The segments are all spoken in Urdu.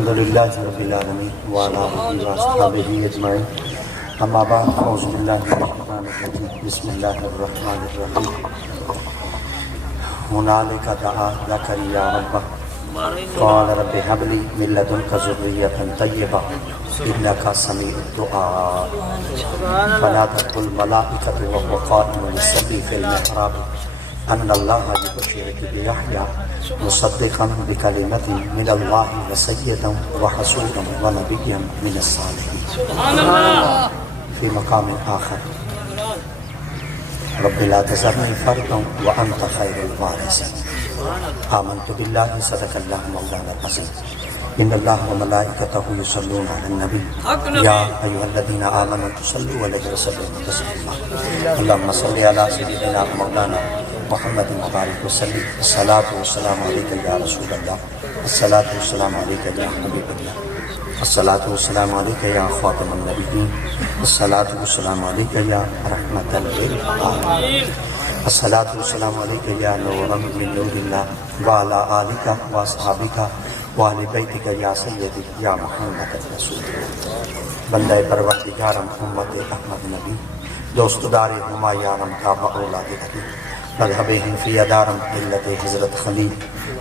الحمدللہ رب العالمین وعلی آلہ واصحابہ اجمعین اما بعد اعوذ باللہ من الشیطان الرجیم بسم اللہ الرحمن الرحیم هنالک دعا زکریا ربہ قال رب هب لي من لدنك ذرية طيبة إنك سميع الدعاء فنادته الملائكة وهو قائم يصلي في المحراب أن الله يبشرك بيحيى مصدقا بكلمة من الله وسيدا وحسودا ونبيا من الصالحين في مقام آخر رب لا تذرني فردا وأنت خير الوارثين آمنت بالله صدق الله مولانا العظيم إن الله وملائكته يصلون على النبي يا أيها الذين آمنوا صلوا عليه وسلموا تسليما اللهم صل على سيدنا مولانا محمد مبارك وسلم الصلاة والسلام عليك يا رسول الله الصلاة والسلام عليك يا حبيب الله الصلاة والسلام عليك يا خاتم النبيين الصلاة والسلام عليك يا رحمة للعالمين الصلاة والسلام عليك يا نورا من نور الله وعلى آلك وأصحابك وأهل بيتك يا سيدي يا محمد رسول الله بندہ پروردگارم امت احمد نبی دوست دار ہمایارم کعبہ اولاد نبی مذہب حنفیہ دارم ملت حضرت خلیل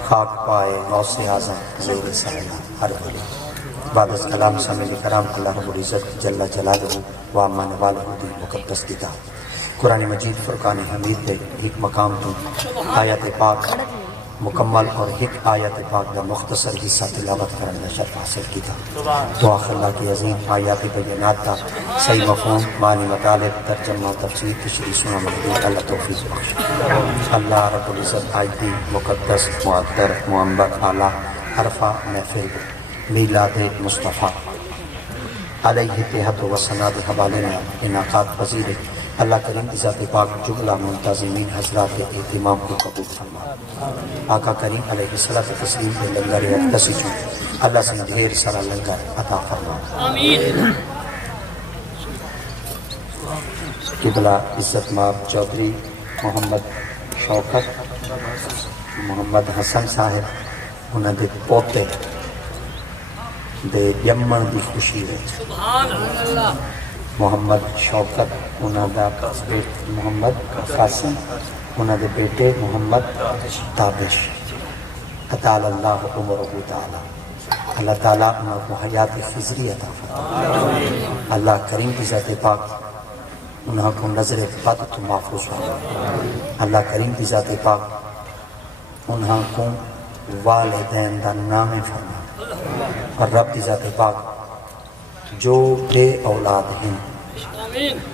خاک پائے غوث اعظم زیر سایہ ہر ولی بعد از کلام سمیع کرام اللہ رب العزت جل جلالہ و عما نوالہ دی مقدس کتاب قرآن مجید فرقان حمید کے ایک مقام تو آیت پاک مکمل اور ایک آیت پاک کا مختصر حصہ تلاوت کرنے شرف حاصل کی تھا دعا اللہ کی عظیم آیات بینات کا صحیح مفہوم معنی مطالب ترجمہ تفسیر تشریح سنا مدد اللہ توفیق بخش اللہ رب العزت آیتی مقدس معطر معمبر اعلیٰ عرفہ محفل میلاد مصطفیٰ علیہ تحت و سناد حوالے میں انعقاد پذیر اللہ کریم کی ذات پاک جملہ منتظمین حضرات کے اہتمام کو قبول فرما آقا کریم علیہ الصلوۃ والتسلیم کے لنگر اقدسی چوں اللہ سے ڈھیر سارا لنگر عطا فرما آمین قبلہ عزت مآب چودھری محمد شوکت محمد حسن صاحب انہاں دے پوتے دے جمن دی خوشی ہے محمد شوکت انہاں دا محمد قاسم انہاں دے بیٹے محمد تابش اطال اللہ عمرہ تعالی اللہ تعالیٰ انہاں کو حیات خضری عطا فرما اللہ کریم کی ذات پاک انہاں کو نظر بد تو محفوظ فرما اللہ کریم کی ذات پاک انہاں کو والدین دا نام فرما اور رب کی ذات پاک جو بے اولاد ہیں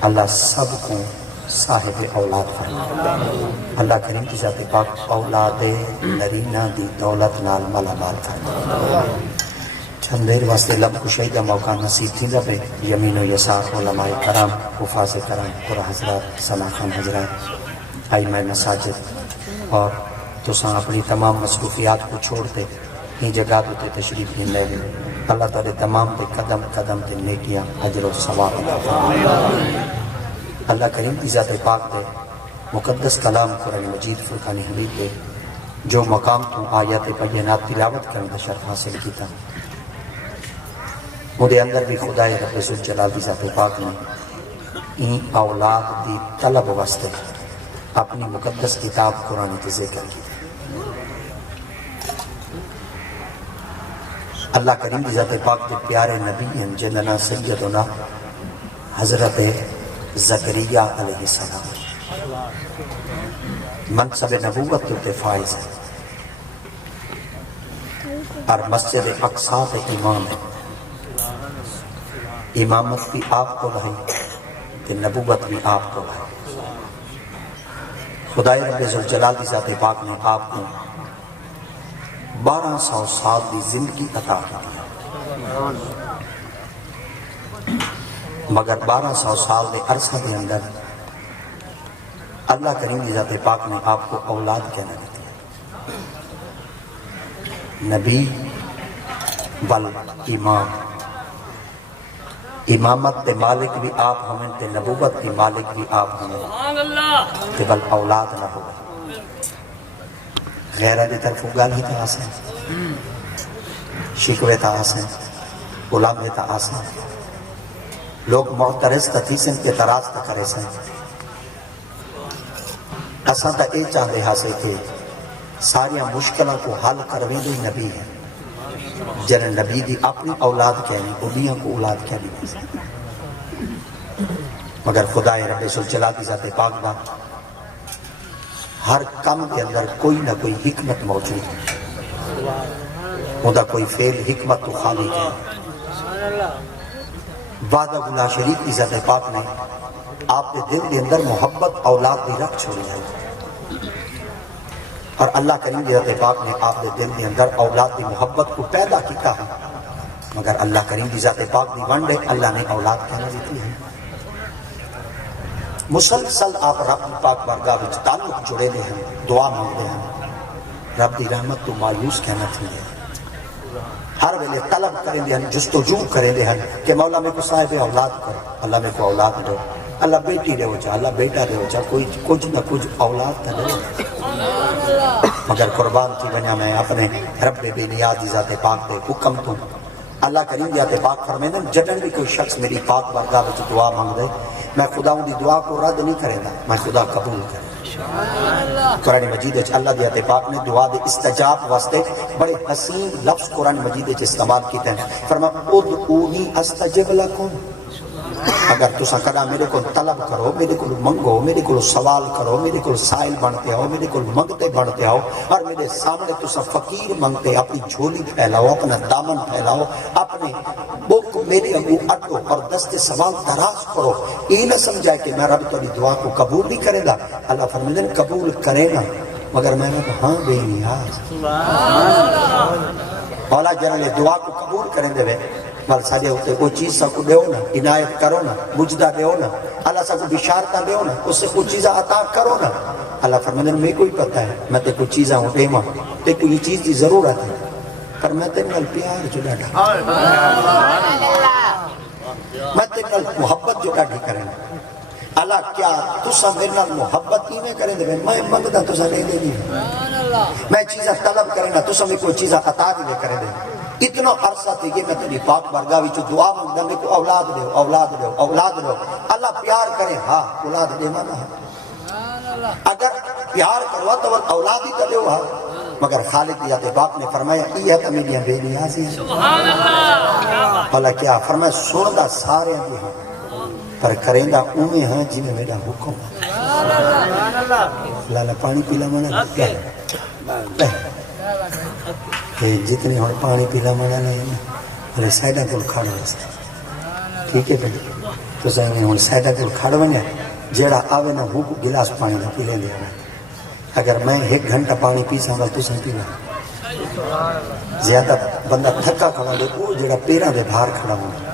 اللہ سب کو صاحب اولاد فرما اللہ کریم کی ذات پاک اولاد نرینہ دی دولت نال مالا مال فرما چند دیر واسطے لب کشائی کا موقع نصیب تھی ربے یمین و یسار علماء کرام حفاظ کرام قرآن حضرات سناخان حضرات ائمہ مساجد اور تو ساں اپنی تمام مصروفیات کو چھوڑتے ہی جگہ تے تشریف لے لے اللہ تعالی تمام دے قدم قدم تے نیکیاں اجر و ثواب عطا فرمائے اللہ کریم کی ذات پاک دے مقدس کلام قرآن مجید فرقان حمید دے جو مقام تو آیات بینات تلاوت کرنے دا شرف حاصل کیتا مجھے اندر بھی خدا رب ذوالجلال کی ذات پاک نے این اولاد دی طلب واسطے اپنی مقدس کتاب قرآن کی ذکر کی اللہ کریم کی ذات پاک کے پیارے نبی ہیں جننا سیدنا حضرت زکریا علیہ السلام منصب نبوت کے فائز ہے اور مسجد اقصی کے امام ہے امامت بھی آپ کو رہی کہ نبوت بھی آپ کو رہی خدای رب ذوالجلال کی ذات پاک نے آپ کو 1200 سال دی زندگی عطا کی مگر 1200 سال دے عرصہ کے اندر اللہ کریم کی ذات پاک نے آپ کو اولاد کہنا دیتی ہے نبی والامام امامت تے مالک بھی آپ ہمیں تے نبوت تے مالک بھی آپ ہمیں تے بل اولاد نہ ہو گئی غیرہ دے طرف گال ہی تھا آسان شکوے تا آسیں غلامے تا آسیں لوگ معترض تا تھی سن اعتراض تا کرے سن اساں تا اے چاہتے ہاسے کہ ساریاں مشکلوں کو حل کرویں دے نبی ہے جنہیں نبی دی اپنی اولاد کہنی بڑیاں کو اولاد کہنی مگر خدا رب ذوالجلال ذات پاک دا ہر کم کے اندر کوئی نہ کوئی حکمت موجود ہے خدا کوئی فعل حکمت تو خالق ہے وعدہ لا شریک کی ذات پاک نے آپ کے دل کے اندر محبت اولاد بھی رکھ چھوڑی ہے اور اللہ کریم کی ذات پاک نے آپ کے دل کے اندر اولاد کی محبت کو پیدا کیا ہے مگر اللہ کریم کی ذات پاک کی ونڈے اللہ نے اولاد کہنا دیتی ہے مسلسل آپ رب پاک بارگاہ وچ تعلق جڑے لے ہیں دعا مانگتے ہیں رب دی رحمت تو مایوس کہنا تھی ہے ہر ویلے طلب کریں دے ہیں جستجو کریں دے ہیں کہ مولا میں کو صاحب اولاد کر اللہ میں کو اولاد دو اللہ بیٹی دے ہو چاہ اللہ بیٹا دے ہو چاہ کوئی کچھ نہ کچھ اولاد تا دے مگر قربان کی بنیا میں اپنے رب بے نیاز دی ذات پاک دے حکم تو اللہ کریم دی ذات پاک فرمیندے جدن بھی کوئی شخص میری پاک بارگاہ وچ دعا مانگ دے میں خدا دی دعا کو رد نہیں کرے گا میں خدا قبول کرے گا قرآن مجید اللہ دی ذات پاک نے دعا دے استجاب واسطے بڑے حسین لفظ قرآن مجید استعمال کیتے ہیں فرمایا ادعونی استجب لکم اگر تسا کدا میرے کو طلب کرو میرے کو منگو میرے کو سوال کرو میرے کو سائل بنتے ہو میرے کو منگتے بنتے ہو اور میرے سامنے تسا فقیر منگتے اپنی جھولی پھیلاؤ اپنا دامن پھیلاؤ اپنے بک میرے ابو اٹو اور دست سوال دراز کرو یہ نہ سمجھائے کہ میں رب تیری دعا کو قبول نہیں کرے گا اللہ فرمائے قبول کرے گا مگر میں نے کہا ہاں بے نیاز مولا جنہوں دعا کو قبول کریں دے بل سارے ہوتے کوئی چیز سا کو دیو نا عنایت کرو نا مجدہ دیو نا اللہ سا کو بشارتہ دیو نا اس سے کوئی چیزہ عطا کرو نا اللہ فرمائے میں کوئی پتہ ہے میں تے کوئی چیزہ ہوں دیما تے کوئی یہ چیز دی ضرورت ہے پر میں تے نال پیار جو ڈاڑا میں تے نال محبت جو ڈاڑی کریں اللہ کیا تسا میرے نال محبت ہی میں کریں دے میں منگدہ تسا لے دے نہیں میں چیزہ طلب کریں نا تسا میں کوئی چیزہ عطا دے کریں دے اتنا عرصہ تھے کہ میں تیری پاک بارگاہ وچ دعا مانگدا میں کو اولاد دیو اولاد دیو اولاد دیو اللہ پیار کرے ہاں اولاد دے مانا اگر پیار کروا تو اولاد ہی تو دیو ہاں مگر خالق ذات پاک نے فرمایا یہ ہے میری بے نیازی سبحان اللہ اللہ کیا فرمایا سندا سارے ہیں پر کریں گا اویں ہیں جی میں میرا حکم سبحان اللہ لالا پانی پیلا مانا کہ جتنی ہوں پانی پیلا مانا نہیں ہے سائڈہ کو کھاڑا واسطے ٹھیک ہے بھائی تو سائیں ہوں سائڈہ کو کھاڑا بنیا جیڑا آوے نا ہوں کو گلاس پانی نہ پی لیں دے اگر میں ایک گھنٹہ پانی پی ساں تو سن پیلا زیادہ بندہ تھکا کھڑا دے وہ جیڑا پیرا دے بھار کھڑا ہونا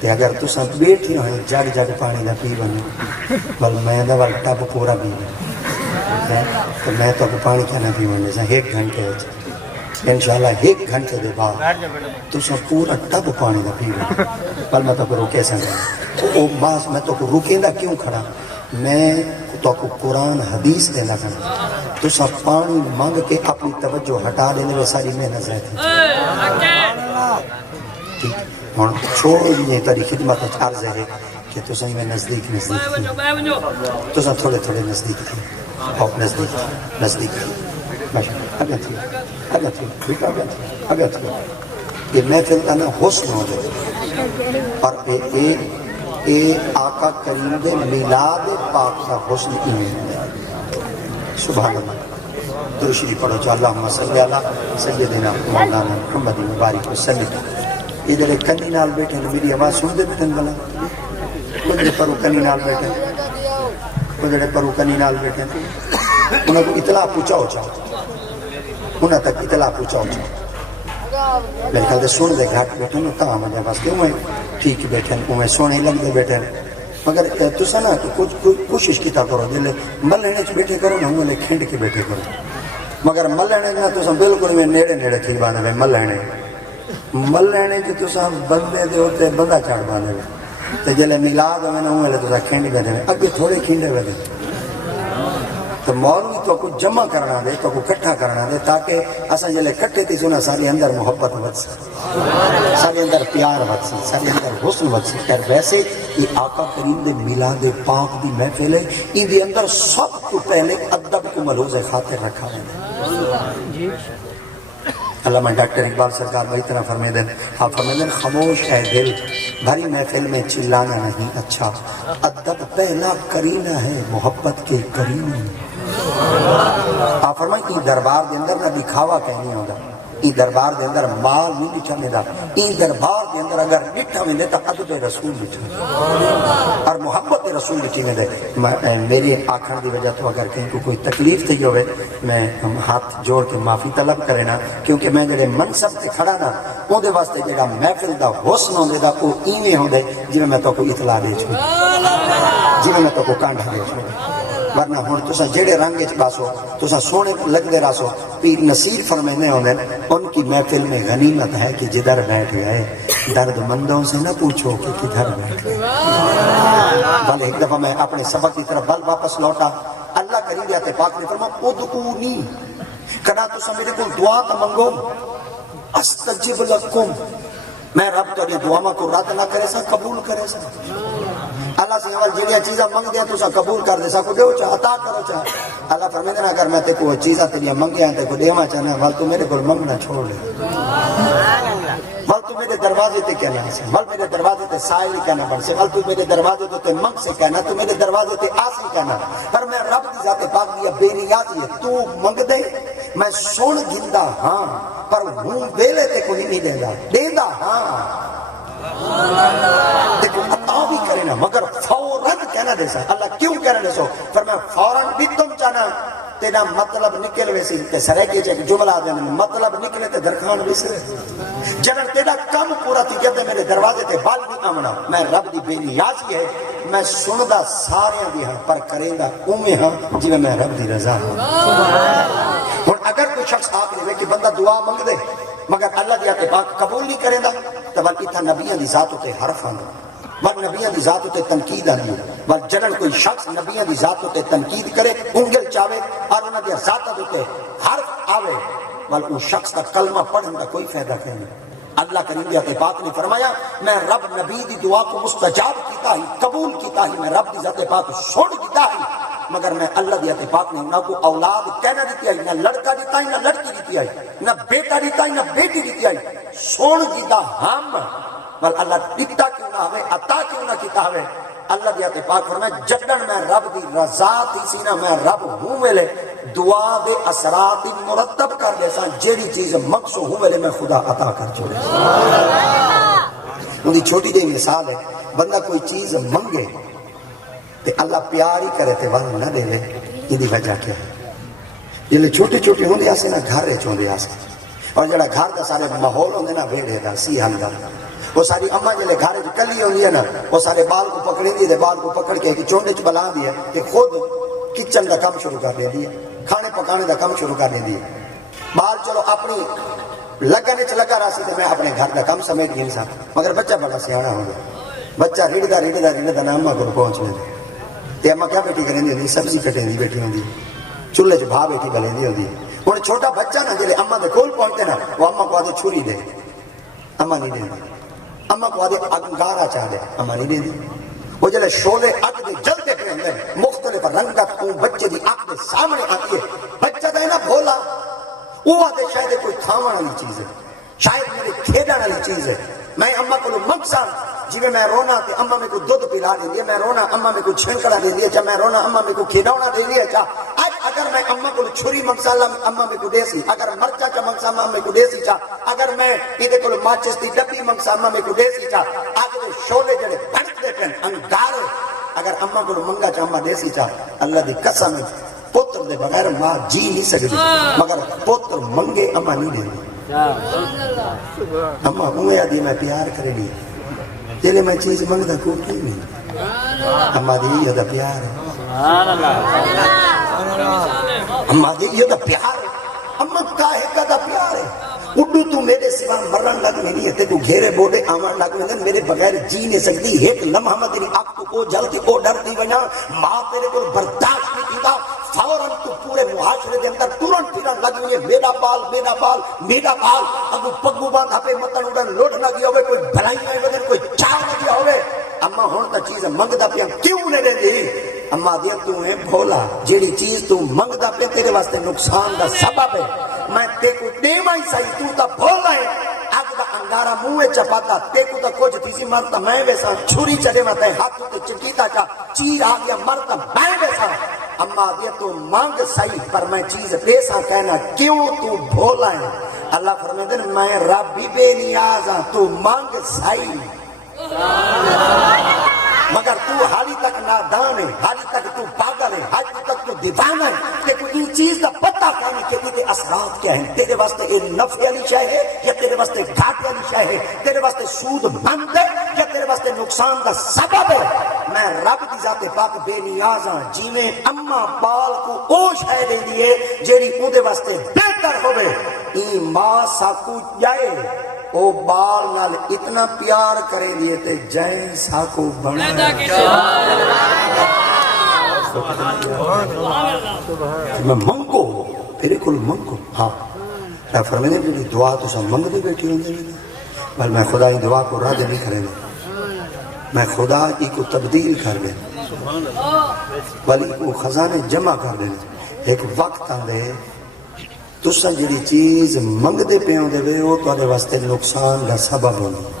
تے اگر تو سن بیٹھی ہوئے جاڑ جاڑ پانی نہ پی بنے بل میں دا وال ٹب پورا پی بنے تو میں تو پانی کیا نہ پی بنے ساں ایک گھنٹے ہوئے انشاءاللہ ایک گھنٹے دے بعد تو سب پورا ٹب پانی دا پی گئے پل میں تو کو روکے سنگا او باس میں تو کو روکیں دا کیوں کھڑا میں تو کو قرآن حدیث دے لگا تو سب پانی مانگ کے اپنی توجہ ہٹا دینے میں ساری محنت رہتی اور چھوڑ یہ تاری خدمت عرض ہے کہ تو سب میں نزدیک تو سب تھوڑے تھوڑے نزدیک تھی اور نزدیک اگر تھی یہ محفل کا نا حسن ہو جائے اور اے آقا کریم دے میلاد پاک کا حسن ایمان سبحان اللہ درشری پڑھو جو اللہم صلی اللہ سیدنا مولانا محمد مبارک وسلم یہ جڑے کنی نال بیٹھے ہیں میری آواز سن دے بیٹھے بلا کوئی جڑے پرو کنی نال بیٹھے کوئی جڑے پرو کنی نال بیٹھے انہوں کو اطلاع پوچھاؤ چاہو انہوں تک اطلاع پوچھاؤ چاہو میرے خیال دے سن دے گھاٹ بیٹھے ہیں تاہم مجھے بس کہ انہیں ٹھیک بیٹھے ہیں انہیں سونے لگ دے بیٹھے ہیں مگر تو سنا کہ کچھ کوشش کیتا کرو دلے ملنے چ بیٹھے کرو نا انہیں کھینڈ کے بیٹھے کرو مگر ملنے نا تو سن بالکل میں نیڑے نیڑے تھی بانے میں ملنے چ تو سن بندے دے ہوتے بندہ چاڑ بانے میں تو جلے ملاد میں نا انہیں تو سن کھینڈ بیٹھے ہیں اگے تھوڑے کھینڈے بیٹھے تو مولوی تو کو جمع کرنا دے تو کو کٹھا کرنا دے تاکہ اساں جلے کٹھے تھی سنا سارے اندر محبت وچ سارے اندر پیار وچ سارے اندر حسن وچ اور ویسے یہ آقا کریم دے میلاد پاک دی محفل ہے ان دے اندر سب کو پہلے ادب کو ملحوظ خاطر رکھا ہے علامہ ڈاکٹر اقبال سرکار بھائی طرح فرمائے دیں آپ فرمائے دیں خاموش ہے دل بھری محفل میں چلانا نہیں اچھا ادب پہلا کرینہ ہے محبت کے کرینے آپ فرمائیں کہ دربار دے اندر نہ دکھاوا کہنی ہوگا این دربار دے اندر مال نہیں بچھانے دا این دربار دے اندر اگر نٹھا میں دے تا ادب رسول بچھانے اور محبت رسول بچھانے دے میری آکھن دی وجہ تو اگر کہیں کو کوئی تکلیف تھی ہوئے میں ہاتھ جوڑ کے معافی طلب کرنا کیونکہ میں جڑے منصب تے کھڑا نا وہ دے واسطے جڑا محفل دا حسن ہوندے دا وہ ایویں ہوندے جی میں تو کو اطلاع دے چھوڑ جی میں تو کو کانڈا دے چھوڑ ورنہ ہون تسا جڑے رنگ اچ باسو تسا سونے لگ دے راسو پیر نصیر فرمینے ہوندے ان کی محفل میں غنیمت ہے کہ جدھر بیٹھ گئے درد مندوں سے نہ پوچھو کہ کدھر بیٹھ گئے بھلے ایک دفعہ میں اپنے سبق کی طرف بل واپس لوٹا اللہ کریم دیاتے پاک نے فرمایا ادعونی کنا تسا میرے کو دعا تا منگو استجب لکم میں رب تو یہ دعا کو رد نہ کرے سا قبول کرے سا اللہ سے اول جڑیاں چیزاں منگ دیا تو سا قبول کر دے سا کو دیو چاہ عطا کرو چاہ اللہ فرمیدے نا اگر میں تے کو چیزاں تیریاں منگیاں تے کو دیما چاہنا ول تو میرے کو منگنا چھوڑ لے ول تو میرے دروازے تے کہنا سے ول میرے دروازے تے سائل ہی کہنا پڑ سے ول تو میرے دروازے تے منگ سے کہنا تو میرے دروازے تے آس ہی کہنا پر میں رب دی ذات پاک دیا بے نیازی ہے تو منگ دے میں سن گندا ہاں پر ہوں ویلے تے کو نہیں دیندا دیندا ہاں دیکھو عطا بھی کرے نا مگر فوراً کہنا دے سا اللہ کیوں کہنا دے سو فرمایا فوراً بھی تم چاہنا تینا مطلب نکل ویسی تے سرے کے جملہ دے مطلب نکلے تے درخان ویسے جنر تینا کم پورا تھی کہتے میرے دروازے تے بال بھی آمنا میں رب دی بے نیازی ہے میں سندہ سارے دی ہاں پر کریں گا اومے ہاں جی میں رب دی رضا ہوں اور اگر کوئی شخص آپ لے کہ بندہ دعا منگ دے مگر اللہ دی آتے پاک قبول نہیں کریں دا تو بلکہ تھا نبیان دی ذات ہوتے حرف آنا بل نبیان دی ذات ہوتے تنقید آنی بل جنن کوئی شخص نبیان دی ذات ہوتے تنقید کرے انگل چاہے اور انہاں دی ذات ہوتے حرف آوے بل ان شخص کا کلمہ پڑھن کا کوئی فائدہ نہیں اللہ کریم دی آتے پاک نے فرمایا میں رب نبی دی دعا کو مستجاب کیتا ہی قبول کیتا ہی میں رب دی ذات پاک سن کیتا ہی مگر میں اللہ دیتے پاک نے نہ کو اولاد کہنا دیتی آئی نہ لڑکا دیتا ہی نہ لڑکی دیتی آئی نہ بیٹا دیتا ہی نہ بیٹی دیتی آئی سون گیتا ہم بل اللہ دیتا کیوں نہ ہوئے عطا کیوں نہ کیتا ہوئے اللہ دیتے پاک فرمائے جدن میں رب دی رضا تھی سی نہ میں رب ہوں ملے دعا دے اثرات مرتب کر دے سا جیڑی چیز مقصو ہوں ملے میں خدا عطا کر چھوڑے انہی چھوٹی دے مثال ہے بندہ کوئی چیز منگے تے اللہ پیار ہی کرے تے وال نہ دے لے یہ دی وجہ کیا ہے یہ چھوٹی چھوٹی ہوں دے آسے نا گھر رہے چون دے آسے اور جڑا گھر دا سارے ماحول ہوں دے نا ویڑے دا سی ہم دا وہ ساری اممہ جلے گھر جو کلی ہوں دیا نا وہ سارے بال کو پکڑیں دی دے بال کو پکڑ کے چونڈے چ بلان دیا کہ خود کچن دا کم شروع کر دے دیا کھانے پکانے دا کم شروع کر دے دیا بال چلو اپنی لگنے چ لگا رہا سی تے میں اپنے گھر دا کم سمیٹ گئی سا مگر بچہ بڑا سیانا ہو گیا بچہ ریڑ دا نامہ کو پہنچنے دے تے اماں کیا بیٹھی کریں دی سبزی کٹیں دی بیٹھی ہوں دی چولے جو بھا بیٹھی بلیں دی ہوں دی اور چھوٹا بچہ نا جلے اماں دے کول پہنچتے نا وہ اماں کو آدھے چھوری دے اماں نہیں دے دی اماں کو آدھے انگارہ چاہ دے اماں نہیں دے دی وہ جلے شولے اگ دے جلدے پہ اندر مختلف رنگت کو بچے دی اگ دے سامنے آتی ہے بچہ دے نا بھولا وہ آدھے شاید کوئی کھاوان والی چیز ہے شاید میرے کھیڈان والی چیز ہے میں اماں کو مقصد جی میں رونا تے اماں میں کو دودھ پلا دے دیا میں رونا اماں میں کو چھنکڑا دے دیا چاہ میں رونا اماں میں کو کھیڈاونا دے دیا چاہ اگر میں اماں کو چھری مقصالہ اماں میں کو دے سی اگر مرچا چا مقصا اماں میں کو دے سی چاہ اگر میں یہ کو ماچس دی ڈبی مقصا اماں میں کو دے سی چاہ اگر شولے جڑے بھڑک دے پہن انگارے اگر اماں کو منگا چاہ اماں دے سی چاہ اللہ دی قسم پتر دے بغیر ماں جی نہیں سکتی مگر پتر منگے اماں نہیں دے اماں ہوئے آدھی میں پیار کرے لی جلے میں چیز منگتا کو کی نہیں اماں دی یہ دا پیار ہے اماں دی یہ دا پیار ہے اماں کاہے کا دا پیار ہے اڈو تو میرے سوا مرن لگ میں نہیں ہے تے کو گھیرے بوڑے آمن لگ میں میرے بغیر جی نہیں سکتی ایک لمحہ میں تیری آنکھ تو او جلتی او ڈرتی ونا ماں تیرے کو برداشت نہیں کیتا فوراً تو پورے معاشرے دے اندر تورن پھرن لگ میں میرا بال میرا بال میرا بال ابو پگو باندھا پہ متن اڑن لوٹ نہ گیا ہوئے کوئی بھلائی نہیں بدن کوئی چاہ نہ گیا ہوئے اما ہون تا چیز منگدا پیا کیوں نہیں دے اما دیا تو ہے بھولا جیڑی چیز تو منگدا پہ تیرے واسطے نقصان دا سبب ہے میں تے کو دیواں ہی صحیح تو تا بھولا ہے اگ دا انگارا منہ چپاتا تے کو تا کچھ تیسی مرتا میں ویسا چھری چڑے ماتا ہے ہاتھ تے چٹیتا کا چیر آ گیا مرتا میں ویسا اما دیا تو مانگ صحیح پر میں چیز پیسا کہنا کیوں تو بھولا ہے اللہ فرمائے میں رب بھی بے نیاز ہاں تو مانگ صحیح مگر تو حالی تک نادان ہے حالی تک تو پاگل ہے حالی تک تو دیوانہ ہے کہ کوئی ان چیز کا پتہ کرنے کے لیے اثرات کیا ہیں تیرے واسطے ایک نفع والی شے ہے یا تیرے واسطے گھاٹے والی شے ہے تیرے واسطے سود مند ہے یا تیرے واسطے نقصان کا سبب ہے میں رب کی ذات پاک بے نیاز ہاں جیویں اما بال کو او شے دے دیے جیڑی اودے واسطے بہتر ہوے ای ماں ساکو جائے او بال نال اتنا پیار کرے دیے تے جائیں ساکو بنا میں منگو پھر کل منگو ہاں فرمانے میری دعا تو سب منگ دے بیٹھی ہوں بل میں خدا ہی دعا کو رد نہیں کرے گا میں خدا ہی کو تبدیل کر دے بل کو خزانے جمع کر دے ایک وقت آدھے تسا جڑی چیز منگ دے پیوں دے وے وہ تواڈے واسطے نقصان دا سبب ہوندی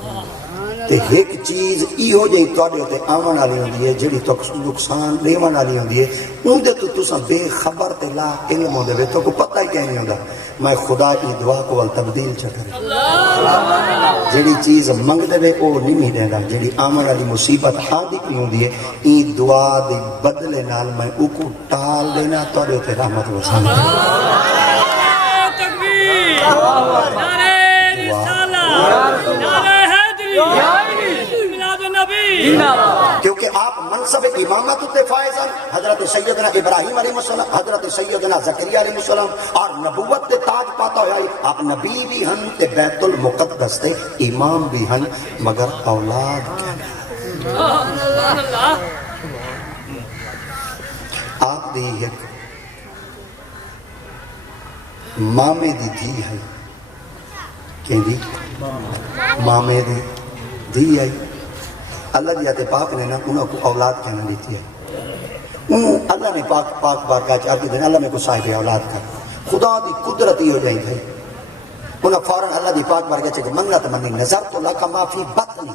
تے ایک چیز ای ہو جئی تواڈے تے آون والی ہوندی ہے جڑی تو نقصان دیون والی ہوندی ہے اون دے تو تسا بے خبر تے لا علم ہوندے وے تو کو پتہ ہی نہیں ہوندا میں خدا کی دعا کو ول تبدیل چ کرے جڑی چیز منگ دے وے او نہیں دیندا جڑی آون والی مصیبت آندی پئی ہوندی ہے ای دعا دے بدلے نال میں او کو ٹال دینا تواڈے تے رحمت وسال کیونکہ آپ منصب امامت تے فائز ہیں حضرت سیدنا ابراہیم علیہ السلام حضرت سیدنا زکریا علیہ السلام اور نبوت تے تاج پاتا ہوا آپ نبی بھی ہن تے بیت المقدس تے امام بھی ہن مگر اولاد کہنا آپ دی ایک مامے دی دھی ہے کہ دی مامے دی دھی ہے اللہ جاتے پاک نے نا انہوں کو اولاد کہنا لیتی ہے اللہ نے پاک بارگاہ چاہتی دن اللہ میں کو صاحب اولاد کر خدا دی قدرتی ہو جائیں تھے انہوں فوراں اللہ دی پاک بارگاہ چاہتے منگنا تمنی نظر تو لکا ما فی بطنی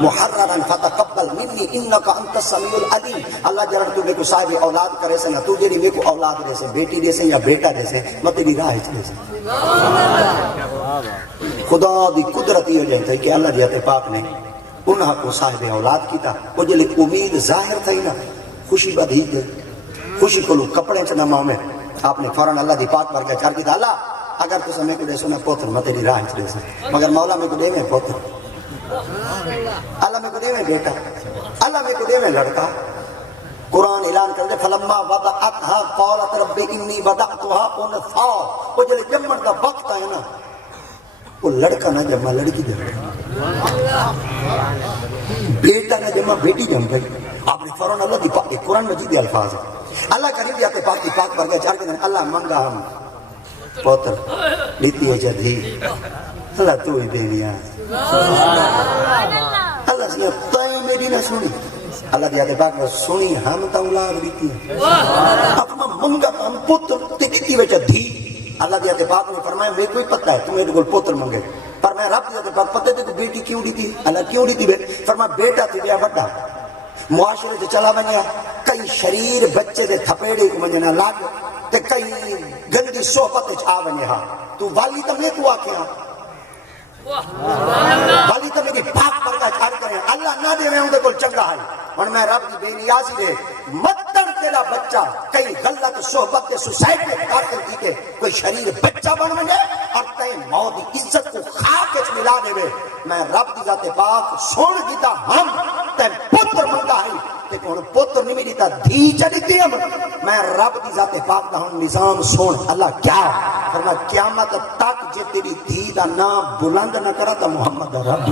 محررا فتقبل منی انکا انت السمیع العلیم اللہ جلال تو میں کو صاحب اولاد کرے سے نہ تو جیری میں کو اولاد دے سے بیٹی دے سے یا بیٹا دے سے میں تیری راہ دے سے خدا دی قدرتی ہو جائیں تھے کہ اللہ جاتے پاک نے انہاں کو صاحب اولاد کیتا وہ جلے امید ظاہر تھا ہی نا خوشی بدھی دے خوشی کو لوگ کپڑے چنا ماں آپ نے فوراں اللہ دی پاک بارگاہ چار کیتا اللہ اگر تو سمے کو دے سو میں پوتر میں تیری راہ دے سے مگر مولا میں کو دے میں پوتر اللہ میں کو دے میں بیٹا اللہ میں کو دے میں لڑکا قرآن اعلان کر دے فلما وضعتها قالت رب انی وضعتها انثى وہ جلے جمن دا وقت ہے نا وہ لڑکا نہ جمع لڑکی جمع بیٹا نہ جمع بیٹی جمع آپ نے فوراً اللہ کی پاک قرآن مجید الفاظ ہے اللہ کریم جاتے پاک کی پاک پر گیا چار کے دن اللہ منگا ہم پوتر لیتی ہے جدھی اللہ تو ہی بے نیاز اللہ سے تائیں میری نہ سنی اللہ جاتے پاک نے سنی ہم تا اولاد بیتی ہے اپنا منگا ہم پوتر تکتی وچہ دھی اللہ دیتے پاک نے فرمایا میں کوئی پتہ ہے تمہیں تو پوتر منگے پر میں رب دیتے پاک پتہ تے تو بیٹی کیوں دی تھی اللہ کیوں دی تھی فرمایا بیٹا تھی بیا بڑا معاشرے سے چلا بنیا کئی شریر بچے دے تھپیڑے کو منجنا لاگ تے کئی گندی صحبت آ بنیا تو والی تو میں کو آکھیا والی تو میری پاک پر کا چار کریں اللہ نہ دے میں ہوں دے کل چنگا ہے اور میں رب کی بے نیازی دے مطلب تیرا بچہ کئی غلط صحبت کے سوسائٹ میں داخل کی کے کوئی شریر بچہ بن بنے اور کئی موت کی عزت کو خاک اچ ملا دے وے میں رب کی ذات پاک سن گیتا ہم تے پتر منگا ہے تے کون پتر نہیں ملی تا دھی چڑھتی ہم میں رب دی ذات پاک دا ہن نظام سن اللہ کیا فرمایا قیامت تک جے تیری دھی دا نام بلند نہ کرا تو محمد رب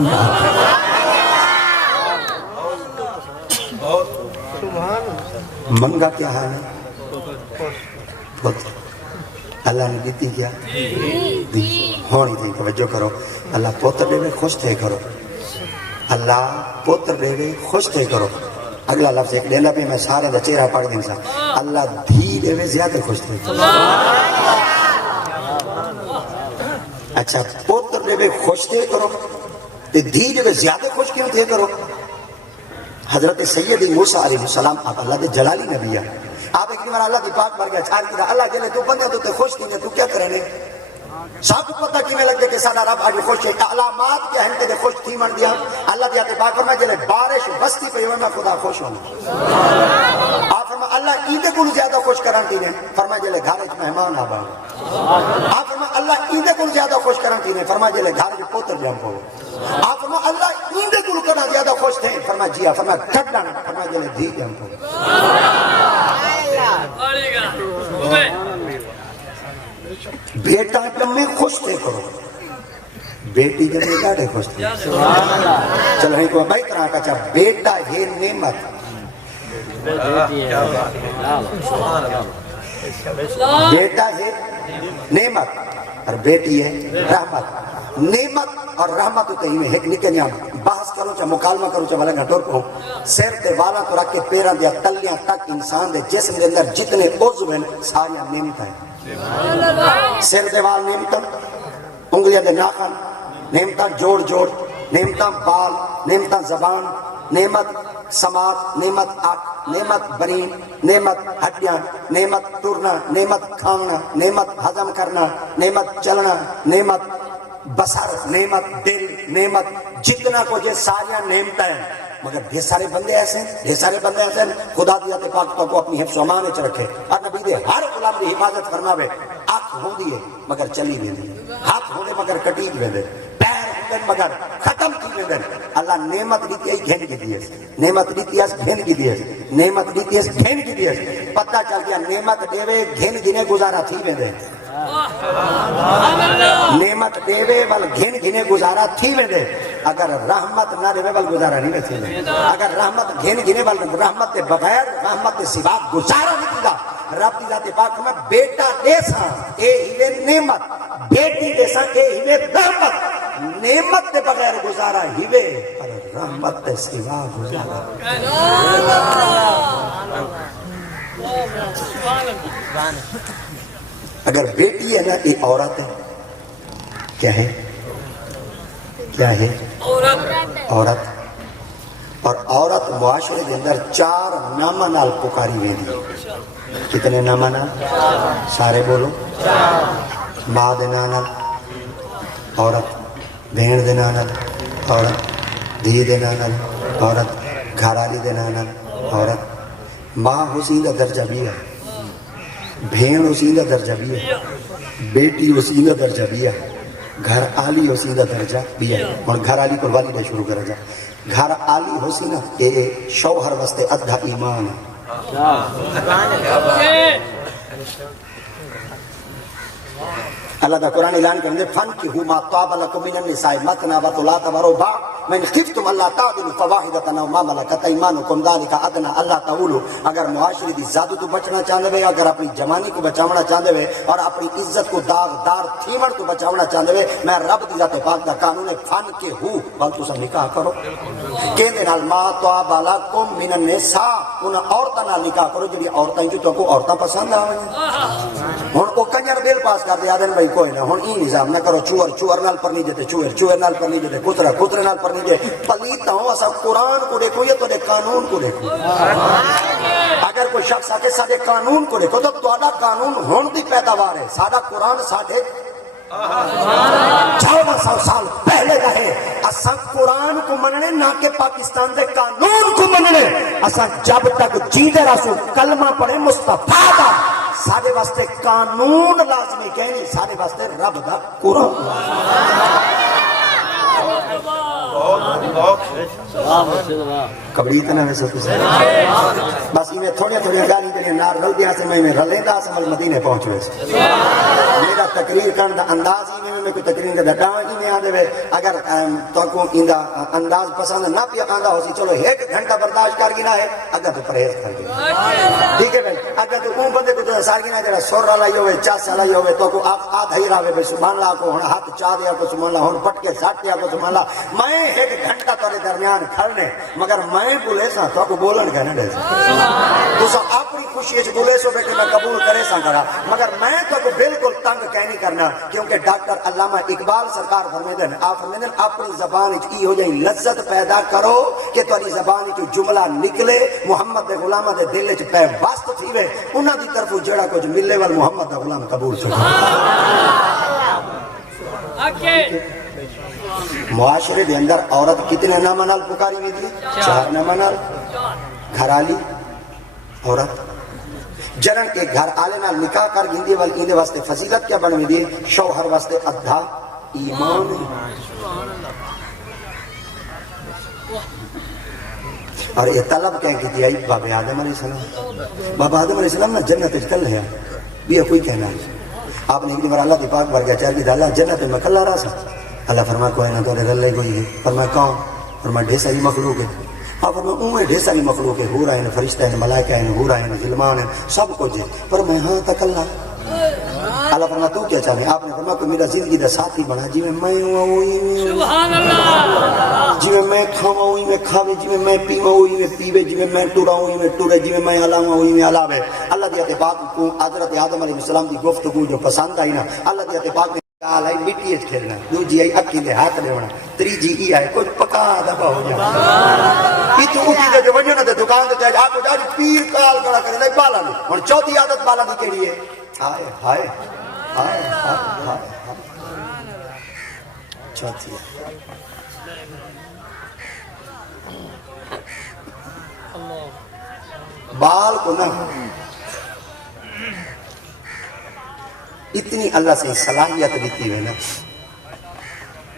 منگا کیا حال ہے اللہ نے دیتی کیا دی ہونی تھی توجہ کرو اللہ پوتر دے میں خوش تھے کرو اللہ پوتر دے میں خوش تھے کرو اگلا لفظ ایک دینا پہ میں سارے دا چہرہ پڑھ دیں سا اللہ دھی دے میں زیادہ خوش تھے اچھا پوتر دے میں خوش تھے کرو تے دھی دے میں زیادہ خوش کیوں تھے کرو حضرت سید موسیٰ علیہ السلام آپ اللہ دے جلالی نبی ہے آپ ایک دن اللہ دی پاک بھر گیا چھار کیا اللہ جلے تو بندے تو تے خوش نہیں ہے تو کیا کرنے سب کو پتہ کی میں لگتے کہ سادہ رب آج خوش ہے علامات کیا ہنتے دے خوش تھی من دیا اللہ دیا تے پاک فرمائے جلے بارش بستی پہ ہوئے میں خدا خوش ہونا آپ فرمائے اللہ ایندے کو زیادہ خوش کرن تھی نے فرمائے جلے گھارج مہمان آبا آپ فرمائے اللہ ایندے کو زیادہ خوش کرن تھی نے فرمائے جلے گھارج پوتر جام کو آپ فرمائے اللہ ایندے کو کرنا زیادہ خوش تھے فرمائے جی فرمائے کٹنا فرمائے جلے دھی جام کو بیٹا جب میں خوش تھے کرو بیٹی جب میں ڈاڑے خوش تھے چلو ہی کو بھائی طرح کا چاہ بیٹا ہے نعمت بیٹا ہے نعمت اور بیٹی ہے رحمت نعمت اور رحمت ہوتے ہی میں ایک نکل یہاں بحث کرو چاہ مکالمہ کرو چاہ بلنگا ٹور کو سیر تے والا تو رکھ کے پیران دیا تلیاں تک انسان دے جسم دے اندر جتنے عضو ہیں ساریاں نعمت ہیں سر دیوال نعمتاں انگلیاں دے ناخن نعمتاں جوڑ جوڑ نعمتاں بال نعمتاں زبان نعمت سماعت نعمت آنکھ نعمت برین نعمت ہڈیاں نعمت ٹرنا نعمت کھانا نعمت ہضم کرنا نعمت چلنا نعمت بصر نعمت دل نعمت جتنا کو یہ ساریاں نعمتیں ہیں مگر ڈھیر سارے بندے ایسے ہیں خدا دیا تے پاک تو کو اپنی حفظ و امان وچ رکھے اور نبی دے ہر غلام دی حفاظت فرماوے اکھ ہوندی ہے مگر چلی ویندی ہاتھ ہوندے مگر کٹی ویندے پیر ہوندے مگر ختم تھی ویندے اللہ نعمت دیتی ہے گھن کی دیے نعمت دیتی ہے گھن کی دیے نعمت دیتی ہے گھن کی دیے پتہ چل گیا نعمت دیوے گھن گنے گزارا تھی ویندے نعمت دیوے ول گھن گھنے گزارا تھی ویندے اگر رحمت نہ دیوے ول گزارا نہیں ویندے اگر رحمت گھن گھنے ول رحمت دے بغیر رحمت دے سوا گزارا نہیں کیتا رب دی ذات پاک میں بیٹا دے سا اے ہی نعمت بیٹی دے سا اے ہی رحمت نعمت دے بغیر گزارا ہی وے پر رحمت دے سوا گزارا اگر بیٹی ہے نا یہ عورت ہے کیا ہے کیا ہے عورت اور عورت معاشرے کے اندر 4 نامہ نال پکاری ویندی کتنے نامہ نال سارے بولو ماں دے نام نال عورت بہن دے نام نال عورت دھی دے نام نال عورت گھر والی دے نام نال عورت ماں حسین کا درجہ بھی ہے بھین حسین کا درجہ بھی ہے بیٹی حسین کا درجہ بھی ہے گھر آلی حسین کا درجہ بھی ہے اور گھر آلی کو والی دے شروع کرا جا گھر آلی حسین اے شوہر واسطے ادھا ایمان اللہ دا قرآن اعلان کرنے فَانْكِحُوا مَا طَابَ لَكُم مِّنَ النِّسَاءِ مَثْنَىٰ وَثُلَاثَ وَرُبَاعَ وَإِنْ خِفْتُمْ أَلَّا تَعْدِلُوا فَوَاحِدَةً أَوْ مَا مَلَكَتْ أَيْمَانُكُمْ ذَلِكَ أَدْنَىٰ أَلَّا تَعُولُوا اگر معاشرے دی ذات تو بچنا چاہندے وے اگر اپنی جوانی کو بچاونا چاہندے وے اور اپنی عزت کو داغدار تھیمڑ تو بچاونا چاہندے وے میں رب دی ذات پاک دا قانون ہے فَانْكِحُوا بل تساں نکاح کرو کہندے نال مَا طَابَ لَكُم مِّنَ النِّسَاءِ ان عورتاں نال نکاح کرو جڑی عورتاں جو تو کو عورتاں پسند آویں ہن او کنجر بل پاس کر دے آدن بھائی کوئی نہ ہن ای نظام نہ کرو چور نال پر نہیں جتے چور نال پر نہیں جتے کترا نال پر نہیں جتے پلیت ہوں اسا قرآن کو دیکھو یا تو دے قانون کو دیکھو اگر کوئی شخص آکے سادے قانون کو دیکھو تو تہاڈا قانون ہون دی پیداوار ہے سادہ قرآن ساڈے 1400 سال پہلے کا ہے اسا قرآن کو مننے نہ کہ پاکستان دے قانون کو مننے اسا جب تک جیندے رسو کلمہ پڑھے مصطفیٰ دا سارے واسطے قانون لازمی کہنی سارے واسطے رب دا قرآن کبڑی اتنا میں سب کچھ بس میں تھوڑی گالی جڑی نار رل دیا سے میں رلیندا سمجھ مدینے پہنچ وے میرا تقریر کرن دا انداز ہی میں کوئی تقریر دا ڈاواں ہی میں آندے وے اگر تو کو ایندا انداز پسند نہ پیا آندا ہو سی چلو 1 گھنٹہ برداشت کر گنا ہے اگر تو پرہیز کر گنا ٹھیک ہے بھائی اگر تو اون بندے کو سار گنا جڑا سور لائی ہوے چاس لائی ہوے تو کو آپ آدھ ہی راوے بھائی سبحان اللہ کو ہن ہاتھ چا دیا کو سبحان اللہ ہن پٹ کے سٹ دیا کو سبحان اللہ میں 1 گھنٹہ تیرے درمیان کھڑنے مگر میں بولے سا تو کو بولن کا نہ دے تو اپنی خوشی وچ بولے سو بیٹے میں قبول کرے سا کرا مگر میں تو کو بالکل تنگ کہہ نہیں کرنا کیونکہ ڈاکٹر علامہ اقبال سرکار فرمیندے ہیں آپ فرمیندے ہیں اپنی زبان وچ ای ہو جائے لذت پیدا کرو کہ تہاڈی زبان وچ جملہ نکلے محمد دے غلاماں دے دل وچ پے واسط تھیوے انہاں دی طرفوں جڑا کچھ ملے ول محمد دا غلام قبول سبحان معاشرے دے اندر عورت کتنے نامہ نال پکاری ویندی ہے 4 نامہ نال گھرالی عورت جنن کے گھر آلے نال نکاح کر گندی ول ایندے واسطے فضیلت کیا بن ویندی شوہر واسطے ادھا ایمان اور یہ طلب کہیں کہ آئی بابا آدم علیہ السلام بابا آدم علیہ السلام نا جنت چل رہا بھی کوئی کہنا ہے آپ نے ایک دن اللہ دی پاک بھر گیا چاہ کہ اللہ جنت میں کلا رہا سا اللہ فرمایا کوئی نہ تو رلے کوئی ہے فرمایا کون فرمایا ڈھیر ساری مخلوق ہے آپ فرمایا اون ڈھیر ساری مخلوق ہے حور ہیں فرشتہ ہیں ملائکہ ہیں حور ہیں ظلمان ہیں سب کچھ ہے پر میں ہاں تک اللہ اللہ فرمایا تو کیا چاہے آپ نے فرمایا کہ میرا زندگی دا ساتھی بنا جی میں ہوں وہی سبحان اللہ جی میں کھاواں وہی میں کھاوے جی میں پیواں وہی میں پیوے جی میں ٹوراں وہی میں ٹورے جی میں ہلاواں وہی میں ہلاوے اللہ دی تے پاک کو حضرت آدم علیہ السلام دی گفتگو جو پسند آئی نا اللہ دی تے پاک نے گال آئی مٹی وچ کھیلنا دوجی آئی اکھی دے ہاتھ دیونا تیجی ای آئے کچھ پکا دبا ہو جائے یہ تو اٹھی دے جو وجہ نہ تے دکان تے جا آپ کو جا پیر کال کڑا کرے نہیں بالا نہیں اور چوتھی عادت بالا دی کیڑی ہے ہائے ہائے ہائے ہائے چوتھی بال کو نہ اتنی اللہ سے صلاحیت دیتی ہے نا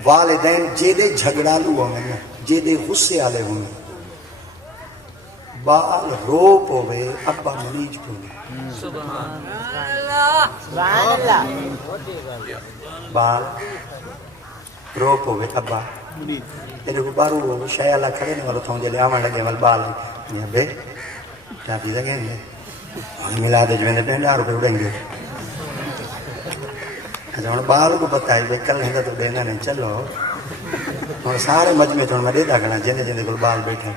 والدین جیدے جھگڑالو ہوں نا جیدے غصے آلے ہوں بال روپ ہوئے ابا منیج ہوئے بال روپ ہوئے ابا تیرے کو بارو شاید اللہ کھڑے نے والو تھوں جلے آمان لگے مل بال ہے بے کیا پیزا گئے ہیں ملا دے جو میں نے پہنے 1000 روپے اڑیں گے اچھا ہوں بال کو بتائی بے کل ہندہ تو دینا نہیں چلو اور سارے مجمع تو میں دیتا کرنا جنے جنے کو بال بیٹھے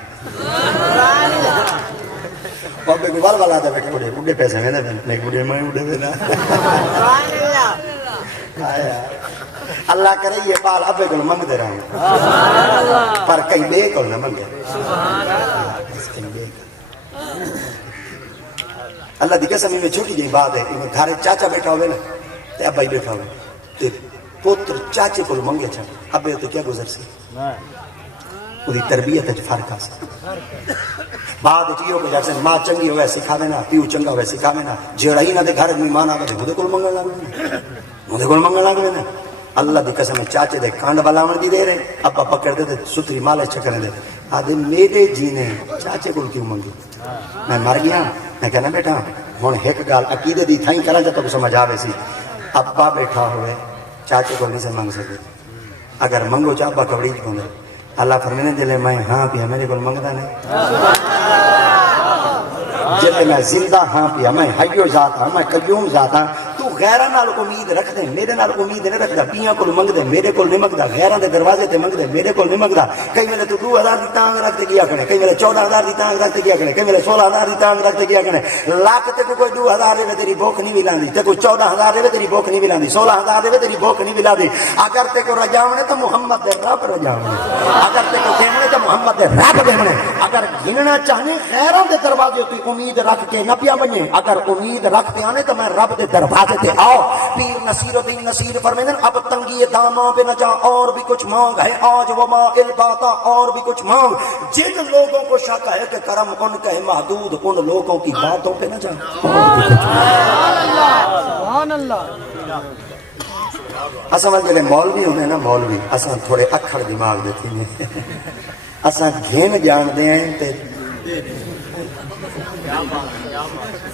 بابے کو بال والا تھا بیٹھے اڑے پیسے میں نہیں اڑے میں اڑے دینا اللہ کرے یہ بال ابے کو منگ دے رہا ہوں پر کئی بے کو نہ منگے اللہ دی قسم میں چھوٹی جی بات ہے گھر چاچا بیٹھا ہوئے نا تے ابا ہی بیٹھا ہوئے تے پوتر چاچے کو منگے چھا ابے تو کیا گزر سی وہی تربیت ہے فرق آ بعد چیو کو جیسے ماں چنگی ہوئے سکھاوے نا پیو چنگا ہوئے سکھاوے نا جیڑا ہی نہ دے گھر میں ماں آوے مودے کول منگن لگ میں نا اللہ دی قسم چاچے دے کانڈ بلاون دی دے رہے ابا پکڑ دے ستری مالے چکرے دے آدھے میرے جینے چاچے کو کیوں منگی میں مر گیا میں کہنا بیٹا ہوں ایک گال عقیدے دی تھائیں کرا جب تک سمجھ آوے سی ابا بیٹھا ہوئے چاچے کو نہیں سے مانگ سکے اگر منگو چا ابا کبڑی چھوڑے اللہ فرمینے دلے میں ہاں پیا میرے کو منگتا نہیں جلے میں زندہ ہاں پیا میں حیو ذات ہاں میں قیوم ذات ہاں تو غیرہ نال امید رکھ دے میرے نال امید نہیں رکھ دا پیاں کو منگ دے میرے کو نہیں منگدا غیرہ دے دروازے تے منگ دے میرے کو نہیں منگدا کئی میرے تو 2000 دی تانگ رکھ دے کیا کرے کئی میرے 14000 دی تانگ رکھ دے کیا کرے کئی میرے 16000 دی تانگ رکھ دے کیا کرے لاکھ تے کوئی 2000 دے تیری بھوک نہیں ملاندی تے کوئی 14000 دے تیری بھوک نہیں ملاندی 16000 دے تیری بھوک نہیں ملاندی اگر تے کو رجاونے تو محمد دے رب رجاونے اگر تے کو دیونے تو محمد دے رب دیونے اگر گھننا چاہنے غیروں دے دروازے تے امید رکھ کے نہ پیا بنے اگر امید رکھتے آنے تو میں رب دے دروازے تے آؤ پیر نصیر الدین نصیر فرمیدن اب تنگی داماں پہ نہ جا اور بھی کچھ مانگ ہے آج وما الباتا اور بھی کچھ مانگ جن لوگوں کو شک ہے کہ کرم ان کا ہے محدود ان لوگوں کی باتوں پہ نہ جا سبحان اللہ اساں جڑے مولوی ہوندے نا مولوی اساں تھوڑے اکھڑ دماغ دے تھی اساں گھن جان دے ہیں تے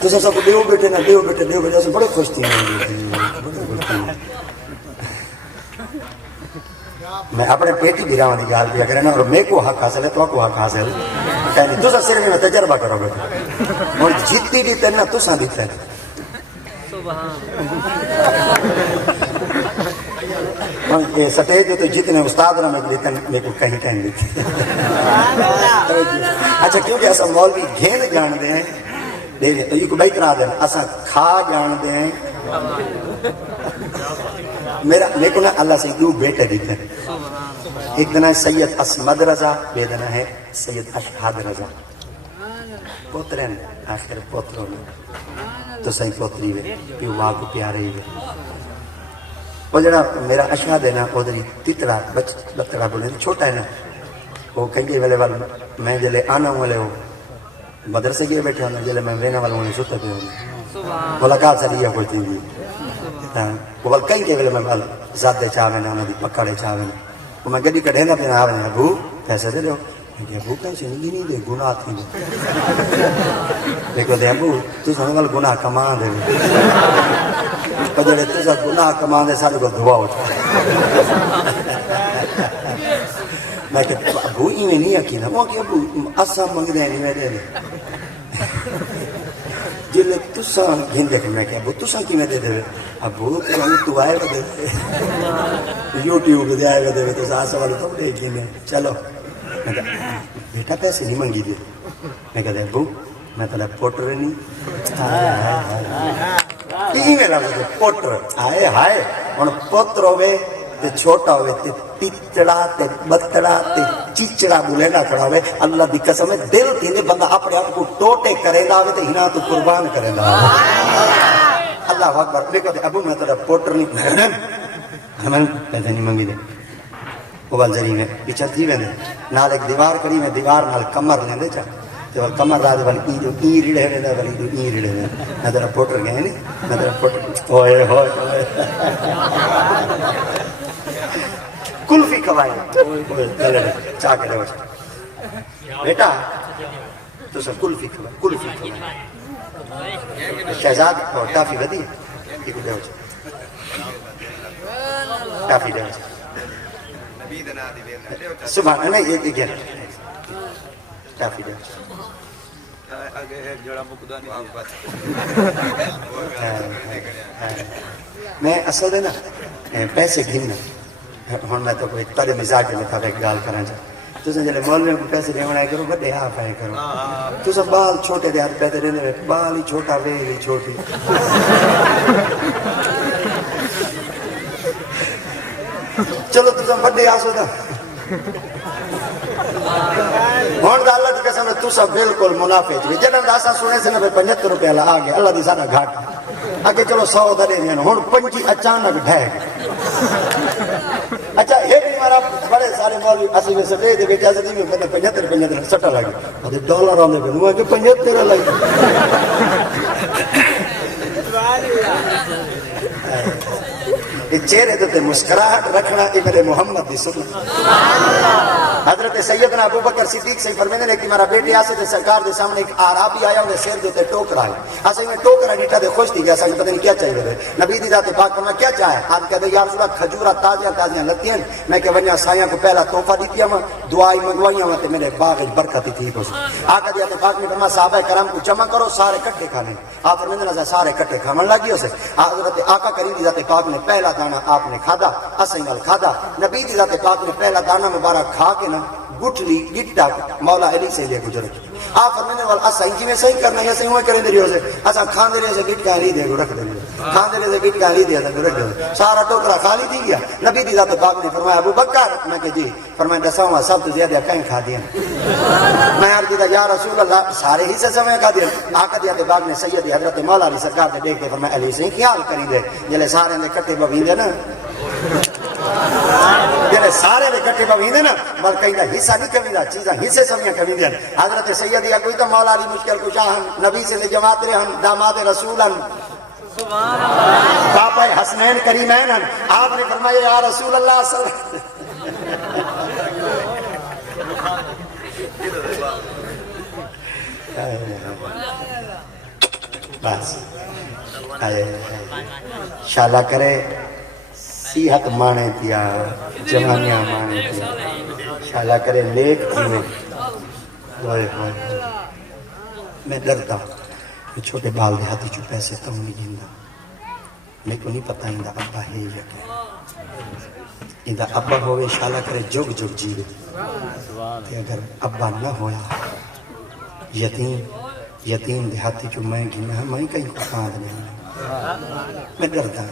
تو سب دیو بیٹے نہ دیو بیٹے دیو بیٹے بڑے خوش تھی میں اپنے پیٹی بھی راؤں گال دیا کرے نا اور میں کو حق حاصل ہے تو کو حق حاصل کہنی تو صرف میں تجربہ کرو گے اور جیتی بھی تینا تو ساں بھی تینا یہ سٹیج تو جتنے استاد نہ میں لیتے میں کو کہیں کہیں لیتے اچھا کیونکہ ایسا مولوی گھین جان دے ہیں تو یہ کو بھائی کرا دیں ایسا کھا جان دے ہیں میرے کو نا اللہ سے دو بیٹے دیتے ہیں ایک دن ہے سید اسمد رضا بے دن ہے سید اشہاد رضا پوترے نے آخر پوتروں نے تو صحیح پوتری ہوئے پیو ماں کو پیارے ہوئے وہ جڑا میرا اشہاد ہے نا ادھری تتڑا بچڑا بولے چھوٹا ہے نا وہ کہیں والے وال میں جلے آنا والے ہو مدرسے کے بیٹھے ہونا جلے میں وینا والوں نے ستا پہ ہونا ملاقات سے لیا کوئی تھی وہ بل کہیں کے والے میں بل زیادہ چاہوے نا انہوں دی پکڑے چاہوے نا وہ میں گڑی کڑھے نا پینا آوے نا ابو پیسے دے لو میں کہ ابو پیسے نہیں دے گناہ تھی دیکھو دے ابو تو سنے وال گناہ کما دے پجڑے تو سب گناہ کما دے سارے کو دعا ہوتا میں کہ ابو ہی میں نہیں یقین وہ کہ ابو اسا منگ دے نہیں میں دے دے جلے تسا گھن دیکھ میں کہ ابو تسا کی میں دے دے ابو تو آئے وہ دے یوٹیوب دے آئے وہ دے تو سا سوال تو دے گھنے چلو میں کہا بیٹا پیسے نہیں منگی دے میں کہا ابو میں تلا پوٹر نہیں یہ میرا پوٹر آئے ہائے ان پوتر ہوئے تے چھوٹا ہوئے تے تیچڑا تے بتڑا تے چیچڑا بولے نہ کھڑا ہوئے اللہ دی قسم ہے دل تیندے بندہ اپنے آپ کو ٹوٹے کرے دا ہوئے تے ہنا تو قربان کرے دا اللہ اکبر میں کہتے ابو میں تیرا پوٹر نہیں ہمیں پیسے نہیں منگی دے وہ بالزری میں پیچھا تھی میں دے نال ایک دیوار کری میں دیوار نال کمر لیں دے چاہ تو کمر را دے والی ای ریڑے میں دے والی ای ریڑے میں میں تیرا پوٹر گئے نہیں میں تیرا پوٹر ہوئے ہوئے کلفی کھوائے چاہ کے لے بیٹا تو سب کلفی کھوائے شہزاد اور ٹافی بدی ہے دے ٹافی دے سبحان اللہ یہ دیکھیں ٹافی دے میں اصل ہے نا پیسے گھننا ہوں میں تو کوئی ترے مزاج میں تھا ایک گال کرنا چاہتا تو جلے مولویوں کو پیسے دیونا ہے کرو بڑے ہاں پائے کرو تو سب بال چھوٹے دے ہاتھ پیسے دینے میں بال ہی چھوٹا ویل ہی چھوٹی چلو تو سب بڑے آسو دا ہون دا اللہ کی قسم ہے تو سب بالکل منافع جی جنہاں دا اساں سنے سے نہ 75 روپے اللہ آگے اللہ دی سارا گھاٹ آگے چلو 100 دے دیں ہن پنجی اچانک ڈھے اچھا یہ بھی ہمارا بڑے سارے مولوی اسی میں سفید دے بیٹے اسی میں 75 سٹا لگی اور ڈالر آنے پہ نو کہ 75 لگی یہ چہرے تے مسکراہٹ رکھنا یہ میرے محمد دی سنت حضرت سیدنا ابو بکر صدیق سے فرمیندے نے کہ میرا بیٹے آسے تے سرکار دے سامنے ایک عربی آیا انہیں سیر دیتے ٹوکرا ہے اسے میں ٹوکرا ڈیٹا دے خوش تھی گیا سا پتہ نہیں کیا چاہیے دے نبی دی ذات پاک فرمایا کیا چاہے آج کہتے یا رسول اللہ کھجورا تازیاں لتیاں میں کہ ونیا سایاں کو پہلا تحفہ دیتیا میں دعائی منگوائیاں میں تے میرے باغ وچ برکت تھی کچھ آقا دی ذات پاک نے فرمایا صحابہ کرام کو جمع کرو سارے اکٹھے کھانے آپ فرمیندے نے سارے اکٹھے کھاون لگی اسے حضرت آقا کریم دی ذات پاک نے پہلا دانہ آپ نے کھادا اسیں نال کھادا نبی دی ذات پاک نے پہلا دانہ مبارک کھا کے نا گٹلی گٹا مولا علی سے لے گزر آپ فرمانے والا اسا ہی میں صحیح کرنا ہے صحیح ہوئے کریں دریو سے اسا کھان دے رہے سے گٹ کا علی دے رکھ دے کھان دے رہے سے گٹ کا علی دے رکھ دے سارا ٹوکرا خالی تھی گیا نبی دی ذات پاک نے فرمایا ابو بکر میں کہ جی فرمایا دساواں سب تو زیادہ کہیں کھا دیا میں عرض کیا یا رسول اللہ سارے حصے سے میں کھا دیا آقا دی ذات پاک نے سید حضرت مولا علی سرکار دے دیکھ کے فرمایا علی سے خیال کری دے جلے سارے نے کٹے بویندے نا جلے سارے نے کٹے بویندے نا بل کہیں دا حصہ نہیں کمیندہ چیزاں حصے سمیاں کمیندے حضرت سیدی کوئی تو مولا علی مشکل کشا ہم نبی سے جماعت رہے ہم داماد رسول ہم باپا حسنین کریمین ہم آپ نے فرمایا یا رسول اللہ صلی اللہ بس شالا کرے صحت مانے دیا جوانیاں مانے دیا شالا کرے نیک میں ہوئے ہوئے میں ڈرتا میں چھوٹے بال دیہاتی چو پیسے تو نہیں گندا میرے کو نہیں پتہ اندہ ابا ہے یا کیا اندہ ابا ہوئے شالا کرے جگ جگ جیوے کہ اگر ابا نہ ہویا یتیم دیہاتی چو میں گنا میں کہیں پکاند نہیں میں ڈرتا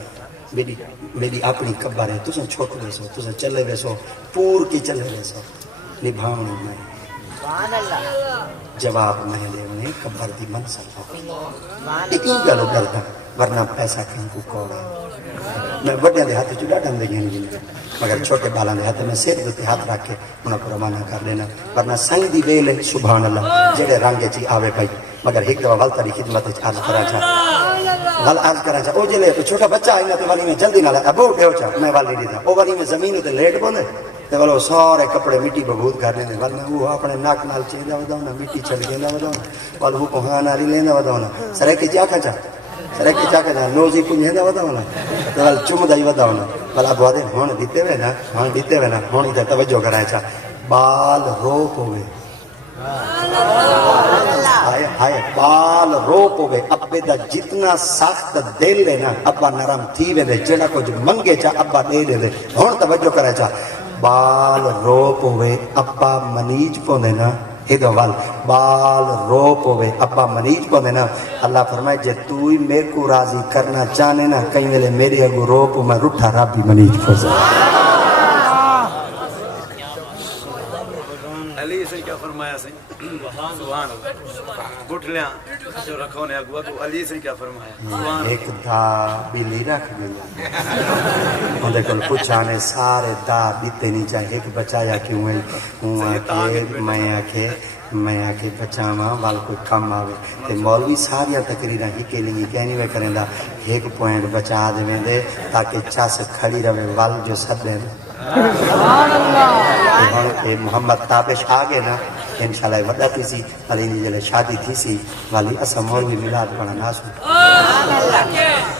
میری اپنی قبر ہے تُساں چھوٹ ویسو تُساں چلے ویسو پور کی چلے ویسو نبھاؤنی میں جواب میں دے انہیں قبر دی منصر ہو ایک گلو ڈرتا ورنہ پیسہ کہیں کو کوڑا میں بڑے دے ہاتھ چڑا ڈھن دے گئے مگر چھوٹے بالاں دے ہاتھ میں سیر دوتے ہاتھ رکھ کے انہاں کو روانہ کر لینا ورنہ سائیں دی ویلے سبحان اللہ جڑے رنگے چی آوے بھائی مگر ایک دفعہ والتاری خدمت عرض کرا چاہ وال عرض کرا چاہ او جلے چھوٹا بچہ آئینا تو والی میں جلدی نہ لے ابو اٹھے چاہ میں والی نہیں تھا او والی میں زمین تے لیٹ بوندے تے والو سارے کپڑے مٹی بغود کر لیندے وال میں وہ اپنے ناک نال چیندا وداونا مٹی چھڑ گیندا وداونا وال وہ کوہاں نال لیندا وداونا سرے کے جا کھا سرے کے جا کے نوزی پنجھیندا وداونا تے وال چمدا ہی وداونا وال ابو دے ہن دتے وے نا ہن ادھر توجہ کرا چاہ بال روپ ہوئے ہائے بال روپ ہوئے ابے دا جتنا سخت دل ہے نا ابا نرم تھی وے دے جڑا کچھ منگے چا ابا دے دے دے ہن توجہ کرے چا بال روپ ہوئے ابا منیج پوندے نا ہدو وال بال روپ ہوئے ابا منیج پوندے نا اللہ فرمائے جے تو ہی میرے کو راضی کرنا چاہنے نا کہیں ویلے میرے اگو روپ میں رٹھا رب بھی منیج پوندے علی سے کیا فرمایا سے سبحان اللہ بٹھ لیا جو رکھو نے اگوا تو علی سے کیا فرمایا ایک دا بلی رکھ گئی اندھے کل پوچھانے سارے دا دیتے نہیں چاہے ایک بچایا کیوں ہے میں آکے بچاواں وال کوئی کم آوے تے مولوی ساریاں تقریرہ ہی کے لیے کہنی میں کریں دا ایک پوائنٹ بچا دے میں دے تاکہ چاس کھڑی رہے وال جو سب دے محمد تابش آگے نا انشاءاللہ وڈا تھی سی علی نے جلے شادی تھی سی والی اسا مولوی ملاد پڑھا ناسو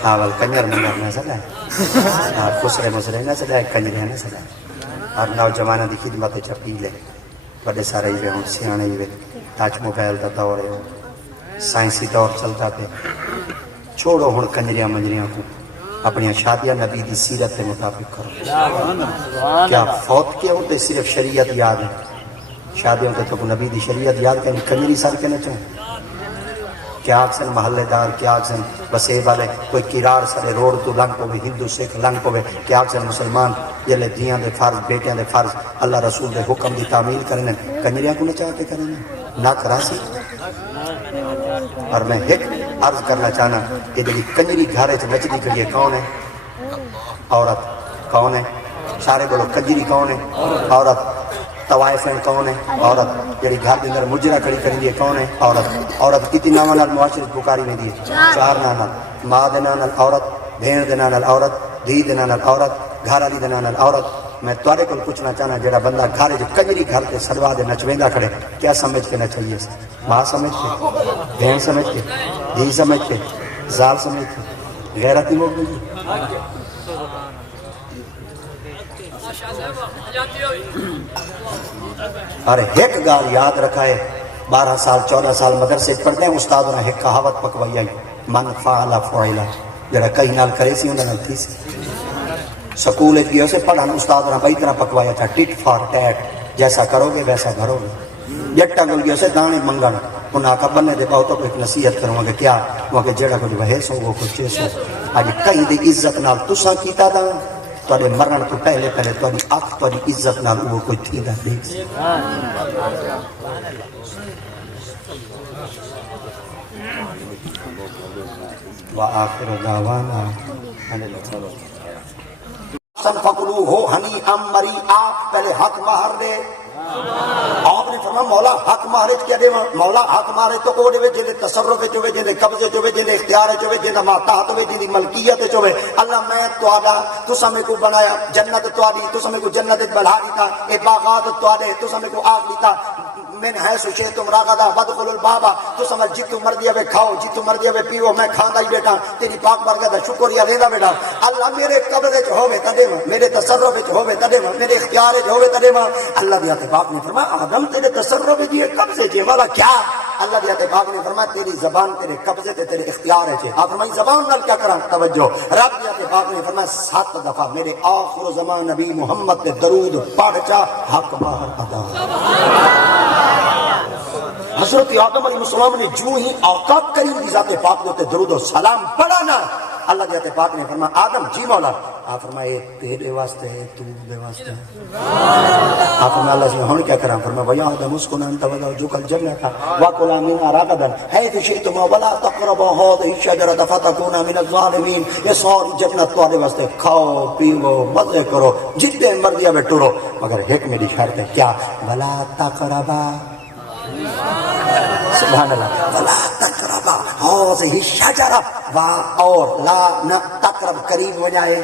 آوال کنجر منگر نہ سکائے خسرے مسرے نہ سکائے کنجرے نہ سکائے اور نوجوانہ دی خدمت چپی لے بڑے سارے ہی ہوں سیانے ہی ٹچ موبائل دا دور ہے سائنسی دور چلتا پہ چھوڑو ہن کنجریاں منجریاں کو اپنی شادیاں نبی دی سیرت کے مطابق کرو کیا فوت کیا ہوتے صرف شریعت یاد ہے شادیوں کے تو نبی دی شریعت یاد کریں کنجری سر کے نہ چاہیں کیا اکثر محلے دار کیا اکثر بسے والے کوئی کرار سارے روڈ تو لنگ پوے ہندو سکھ لنگ پوے کیا اکثر مسلمان جلے دیاں دے فرض بیٹیاں دے فرض اللہ رسول دے حکم دی تعمیل کرنے کنجریاں کو نہ چاہ کے کرنے نہ کراسی اور میں ایک عرض کرنا چاہنا کہ جی کنجری گھارے سے نچدی کریے کون ہے عورت کون ہے سارے بولو کنجری کون ہے عورت طوائفین کون ہے عورت جڑی گھر کے اندر مجرا کھڑی کریں گے کون ہے عورت کتنی نامہ نال معاشرت بخاری میں دیے 4 نام ماں دے نام نال عورت بہن دے نام نال عورت دھی دے نام نال عورت گھر والی دے نام نال عورت میں تواڈے کول پوچھنا چاہنا جڑا بندہ گھر وچ کنجری گھر تے سڑوا دے نچویندا کھڑے کیا سمجھ کے نچائیے ماں سمجھ کے بہن سمجھ کے دھی سمجھ کے زال سمجھ کے غیرتی ہو گئی اور ایک گال یاد رکھا ہے 12 سال 14 سال مدرسے پڑھنے استاد نے ایک کہاوت پکوائی آئی من فعل فعلا جڑا کہیں نال کرے سی انہاں نال تھی سی سکول ایک گیا سے پڑھن استاد نے بئی طرح پکوایا تھا ٹٹ فار ٹیٹ جیسا کرو گے ویسا بھرو گے جٹا گل گیا سے دانے منگن انہاں کا بننے دے بہت کو ایک نصیحت کروں گا کیا وہ کہ جڑا کچھ وہے سو وہ کچھ سو اج کہیں دی عزت نال تساں کیتا دا تواڈے مرن تو پہلے تواڈی اکھ تواڈی عزت نال وہ کوئی تھی دا دیکھ وآخر دعوانا فقلو ہو ہنی ام مری آپ پہلے حق مہر دے آپ نے فرمایا مولا حق مہر کیا دے مولا حق مہر تو کو دے جے تصرف جو وے جے قبضے جو وے جے اختیار جو وے جے ماتحت وے جے ملکیت جو وے اللہ میں تواڈا تساں میں کو بنایا جنت تواڈی تساں میں کو جنت بڑھا دیتا اے باغات تواڈے تساں میں کو آگ دیتا من حیث شئتم رغدا وادخلوا الباب، تو سمجھ جتو مرضی ہے کھاؤ، جتو مرضی ہے پیو، میں کھاندا ہی بیٹا، تیری پاک برکت ہے، شکریہ لینا بیٹا۔ اللہ میرے قبضے وچ ہوے تدے میرے تصرف وچ ہوے تدے میرے اختیار وچ ہوے تدے اللہ دی ذات پاک نے فرمایا آدم تیرے تصرف وچ یہ قبضے چ والا کیا؟ اللہ دی ذات پاک نے فرمایا تیری زبان تیرے قبضے تے تیرے اختیار وچ۔ آپ فرمائی زبان نال کیا کراں؟ توجہ، رب دی ذات پاک نے فرمایا 7 دفعہ میرے آخر زمان نبی محمد تے درود پڑھ چا حق باہر ادا۔ حضرت آدم علیہ السلام نے جو ہی آقا کریم کی ذات پاک نے درود و سلام پڑھا نا، اللہ کی ذات پاک نے فرمایا آدم جی مولا، آپ فرمائے تیرے واسطے ہے، تو دے واسطے ہے۔ آپ فرمایا اللہ سے ہن کیا کرا؟ فرمایا بھیا آدم اسکن انت وزوجک الجنۃ وکلا منها رغدا حيث شئتما ولا تقربا هذه الشجرة فتكونا من الظالمین۔ یہ ساری جنت تمہارے واسطے، کھاؤ پیو مزے کرو جتنے مرضی ہے ٹرو، مگر ایک میری شرط ہے، کیا؟ ولا تقربا، سبحان اللہ، ولا تقربا هذه الشجرة، اور لا نہ تقرب قریب ہو جائے،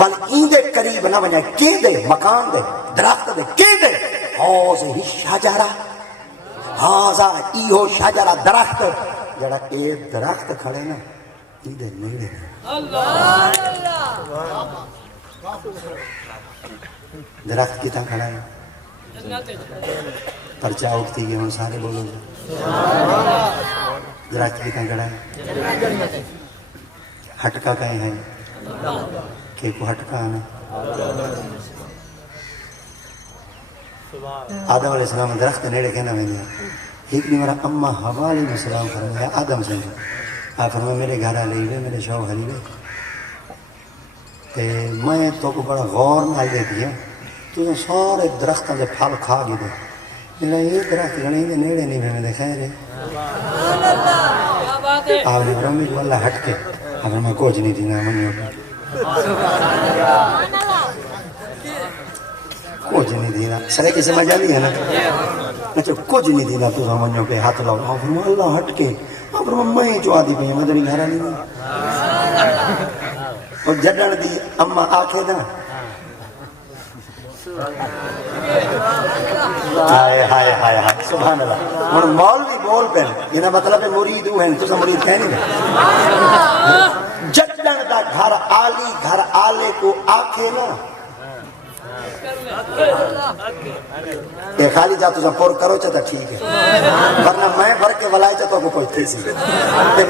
بل ایندے قریب نہ بن جائے، کی دے مکان دے درخت دے کی دے هذه الشجرة، هذا ایہو شجرہ درخت جڑا اے درخت کھڑے نا ایندے نیڑے اللہ درخت کتنا کھڑا ہے؟ پرچہ اٹھتی گئے ہوں سارے بولو گے درخت کتنا کھڑا ہے؟ ہٹکا کہیں ہے کہ کو ہٹکا آنا؟ آدم علیہ السلام درخت نیڑے کہنا میں نے ایک نہیں میرا اماں حوا علیہ السلام فرمایا آدم سے آپ فرمایا میرے گھر آ لئی میرے شوہر علی تے میں تو کو بڑا غور نال دیتی ہے تو سارے درختوں کے پھل کھا گئے دے میرا یہ درخت گھنے دے نیڑے نہیں میں دے خیر ہے آپ نے فرمایا میرے اللہ ہٹ کے آپ فرمایا کچھ نہیں دینا منیو کچھ نہیں دینا سرے کی سمجھ آلی ہے نا اچھا کچھ نہیں دینا تو سمجھو پہ ہاتھ لاؤ آپ فرمایا اللہ ہٹ کے آپ فرمایا میں جو آدھی پہ میں دنی گھر آلی نہیں اور جڈن دی اماں آکھے نا ہائے ہائے ہائے ہائے سبحان اللہ اور مولوی بول پہ یہ مطلب ہے مرید ہیں تو سا مرید کہہ نہیں جڈن دا گھر آلی گھر آلے کو آکھے نا خالی جا تو پور کرو چاہتا ٹھیک ہے ورنہ میں بھر کے ولائے چاہتا کو کوئی تھی سی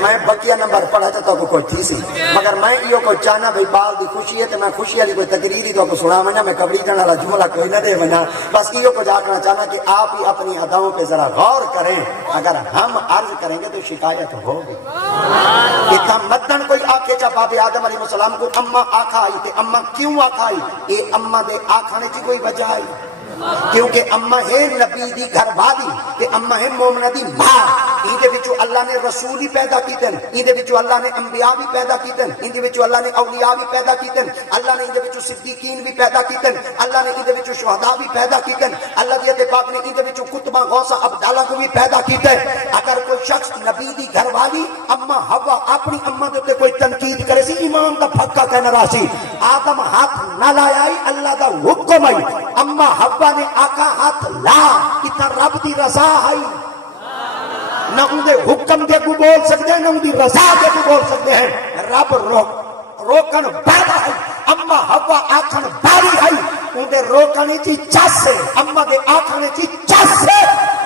میں بقیہ نمبر پڑھا چاہتا کو کوئی تھی سی مگر میں یہ کوئی چاہنا بھئی بال دی خوشی ہے تو میں خوشی والی کوئی تقریری تو کو سنا منا میں کبڑی جانا والا جملہ کوئی نہ دے منا بس یہ کو جاکنا چاہنا کہ آپ ہی اپنی اداؤں پہ ذرا غور کریں اگر ہم عرض کریں گے تو شکایت ہوگی اتنا مدن کوئی آکے چاہ باب آدم علیہ السلام کو اماں آکھا آئی تے اماں کیوں آکھا آئی اے اماں دے آکھانے چی کوئی وجہ آئی کیونکہ اماں ہے نبی دی گھر بادی کہ اماں ہے مومنہ دی ماں ایندے وچو اللہ نے رسولی پیدا کیتن ایندے وچو اللہ نے انبیاء بھی پیدا کیتن ایندے وچو اللہ نے اولیاء بھی پیدا کیتن اللہ نے ایندے وچو صدیقین بھی پیدا کیتن اللہ نے ایندے وچو شہداء بھی پیدا کیتن اللہ دی پاک نے ایندے وچو کتبہ غوثہ عبداللہ کو بھی پیدا کیتن اگر کوئی شخص نبی دی گھر والی اماں حوا اپنی اماں دے کوئی تنقید کرے سی ایمان دا پھکا کہنا راسی آدم ہاتھ نہ لائے اللہ دا حکم آئی اماں حوا نے آقا ہاتھ لا اتنا رب دی رضا آئی نہ ان دے حکم دے کو بول سکتے ہیں نہ ان دی رضا دے کو بول سکتے ہیں رب روکن پیدا ہے اما ہوا آکھن باری ہے ان دے روکنے چی چس ہے اما دے آکھنے چی چس ہے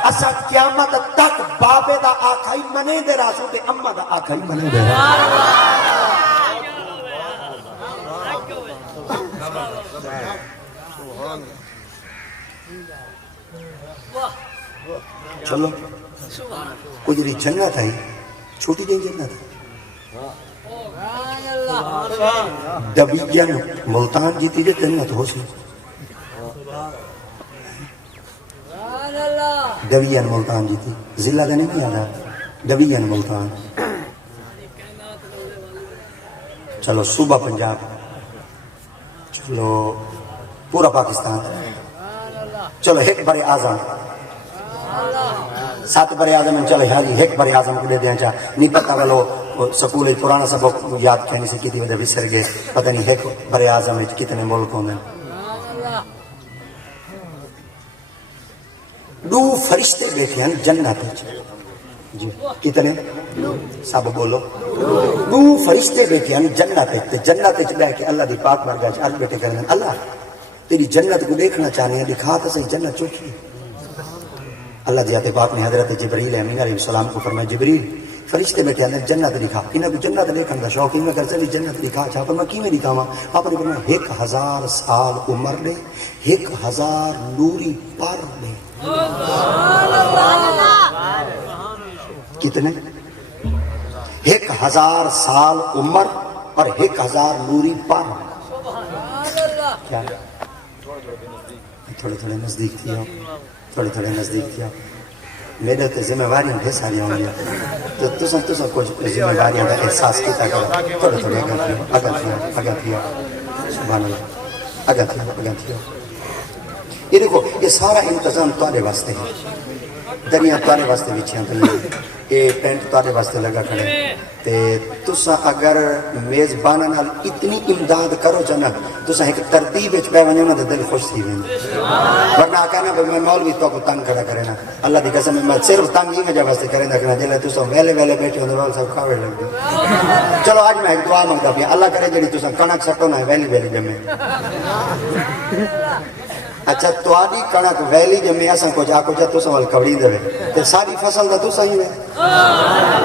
اسا قیامت تک بابے دا آکھائی منے دے راسو دے اما دا آکھائی منے دے چلو کوئی جری جنت ہے چھوٹی دیں جنت ہے دبیجن ملتان جیتی دے جنت ہو سی دبیجن ملتان جیتی ضلع کا نہیں آدھا دبیجن ملتان چلو صوبہ پنجاب چلو پورا پاکستان چلو ایک بڑے آزم 7 بڑے آزم چلے ہاری ایک بڑے آزم کو دے دیں چاہ نہیں پتہ والو سکول پرانا سبق یاد کہنے سے کیتی وجہ بسر گئے پتہ نہیں ایک بڑے آزم کتنے ملک ہوندے دو فرشتے بیٹھے ہیں جنت وچ جی کتنے سب بولو دو فرشتے بیٹھے ہیں جنت وچ تے جنت وچ بیٹھ کے اللہ دی پاک بارگاہ وچ عرض بیٹھے کرن اللہ تیری جنت کو دیکھنا چاہنے ہیں دکھا تو صحیح جنت چوکی اللہ دی ذات پاک نے حضرت جبریل امین علیہ السلام کو فرمایا جبریل فرشتے بیٹھے اندر جنت دکھا انہاں کو جنت دیکھن دا شوق میں کر چلی جنت دکھا چاہ پر میں کیویں دکھاواں آپ نے فرمایا 1000 سال عمر لے 1000 نوری پر لے کتنے 1000 سال عمر اور 1000 نوری پر کیا تھوڑے تھوڑے نزدیک تھی تھوڑے تھوڑے نزدیک تھی میرے تو ذمہ داریاں ڈھیر ساری ہوں گی تو تسا کچھ ذمہ داریاں کا احساس کیتا کرو تھوڑے تھوڑے اگل تھیا سبحان اللہ اگل تھیا یہ دیکھو یہ سارا انتظام تارے واسطے ہے دریاں تارے واسطے بچیاں پہ یہ پینٹ تارے واسطے لگا کھڑے تے تسا اگر میزبانہ نال اتنی امداد کرو جنا تسا ایک ترتیب وچ پے ونجو نا تے دل خوش تھی ویندے ورنہ کہنا میں مولوی تو کو تنگ کھڑا کرے نا اللہ دی قسم میں صرف تنگ ہی وجہ واسطے کرے نا کہ جلے تسا ویلے بیٹھے ہوندے وال سب کھاوے لگ دے چلو اج میں ایک دعا منگدا پیا اللہ کرے جڑی تسا کنک سٹو نا ویلی جمے اچھا تواڈی کنک ویلی جمے اساں کو جا تسا ول کبڑی دے تے ساری فصل دا تسا ہی ہے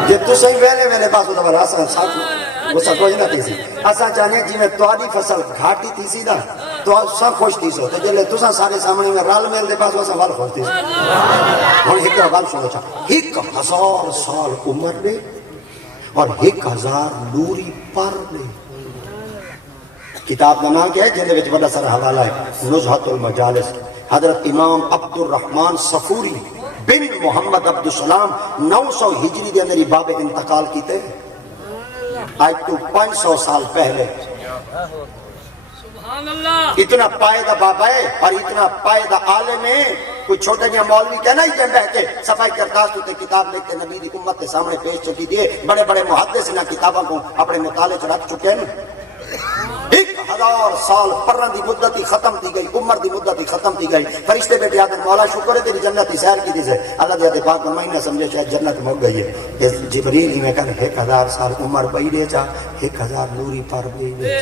جے تسا ہی ویلے پاس دا بلا اساں ساتھ وہ سب کچھ نہ تھی سی اساں چاہنے جی میں تواڈی فصل گھاٹی تھی سی نا تو سب خوش تھی سو تے جلے تسا سارے سامنے میں رل میل دے پاس اساں ول خوش تھی ہن ایک گل سنو چا 1000 سال عمر دے اور 1000 نوری پر دے کتاب کا نام کیا ہے جن وچ بڑا سارا حوالہ ہے نزہۃ المجالس حضرت امام عبد الرحمن صفوری بن محمد عبد السلام 900 ہجری دے اندر باب انتقال کیتے آج تو 500 سال پہلے اتنا پائیدہ بابا ہے اور اتنا پائیدہ عالم ہے کوئی چھوٹا جہاں مولوی کہنا ہی جن بیٹھ کے صفائی کرتاز تو کتاب لکھ کے نبی دی امت کے سامنے پیش چکی دیے بڑے بڑے محدث انہاں کتابوں کو اپنے مطالعے چ رکھ چکے ہیں 1000 سال پرن دی مدت ہی ختم تھی گئی عمر دی مدت ہی ختم تھی گئی فرشتے بیٹھے آتے مولا شکر ہے تیری جنت سیر کی تھی سے اللہ دیتے پاک فرمائی نہ سمجھے شاید جنت مک گئی ہے جبریل ہی میں کہا 1000 سال عمر بئی دے چا 1000 نوری پر بئی دے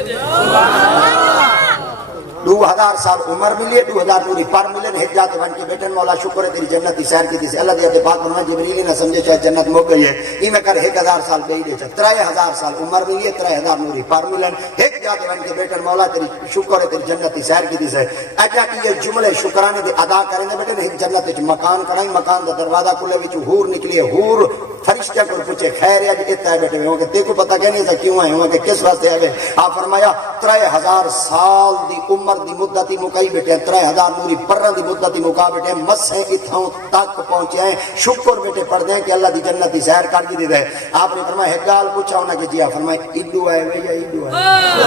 2000 سال عمر ملیے 2000 نوری پر ملے ہج جاتے بن کے بیٹھن مولا شکر ہے تیری جنت سیر کی تھی سے اللہ دیتے پاک فرمائی جبریل ہی نہ سمجھے شاید جنت مک گئی ہے یہ میں کہا 1000 سال بئی دے چا 3000 سال عمر ملیے 3000 نوری پر ملن ہج جاتے بن کے بیٹھن مولا تیری شکر ہے تیری جنت سیر کی تھی سے اچھا کہ یہ جملے شکرانے دے ادا کریں دے بیٹھے نہیں جنت وچ مکان کڑائیں مکان دا دروازہ کھلے وچ حور نکلی حور فرشتے کو پوچھے خیر ہے اج اتنا بیٹھے ہوئے کہ تے کو پتہ کہنے سے کیوں آئے ہوئے کہ کس واسطے آئے آپ فرمایا 3000 سال دی عمر دی مدت ہی مکائی بیٹھے ہیں 3000 نوری پرن دی مدت ہی مکا بیٹھے ہیں مسیں اتھاؤں تک پہنچے ہیں شکر بیٹے پڑھ دیں کہ اللہ دی جنت دی سیر کر دی دے آپ نے فرمایا ایک گال پوچھا ہونا کہ جی آپ فرمایا ایڈو آئے ہوئے یا ایڈو آئے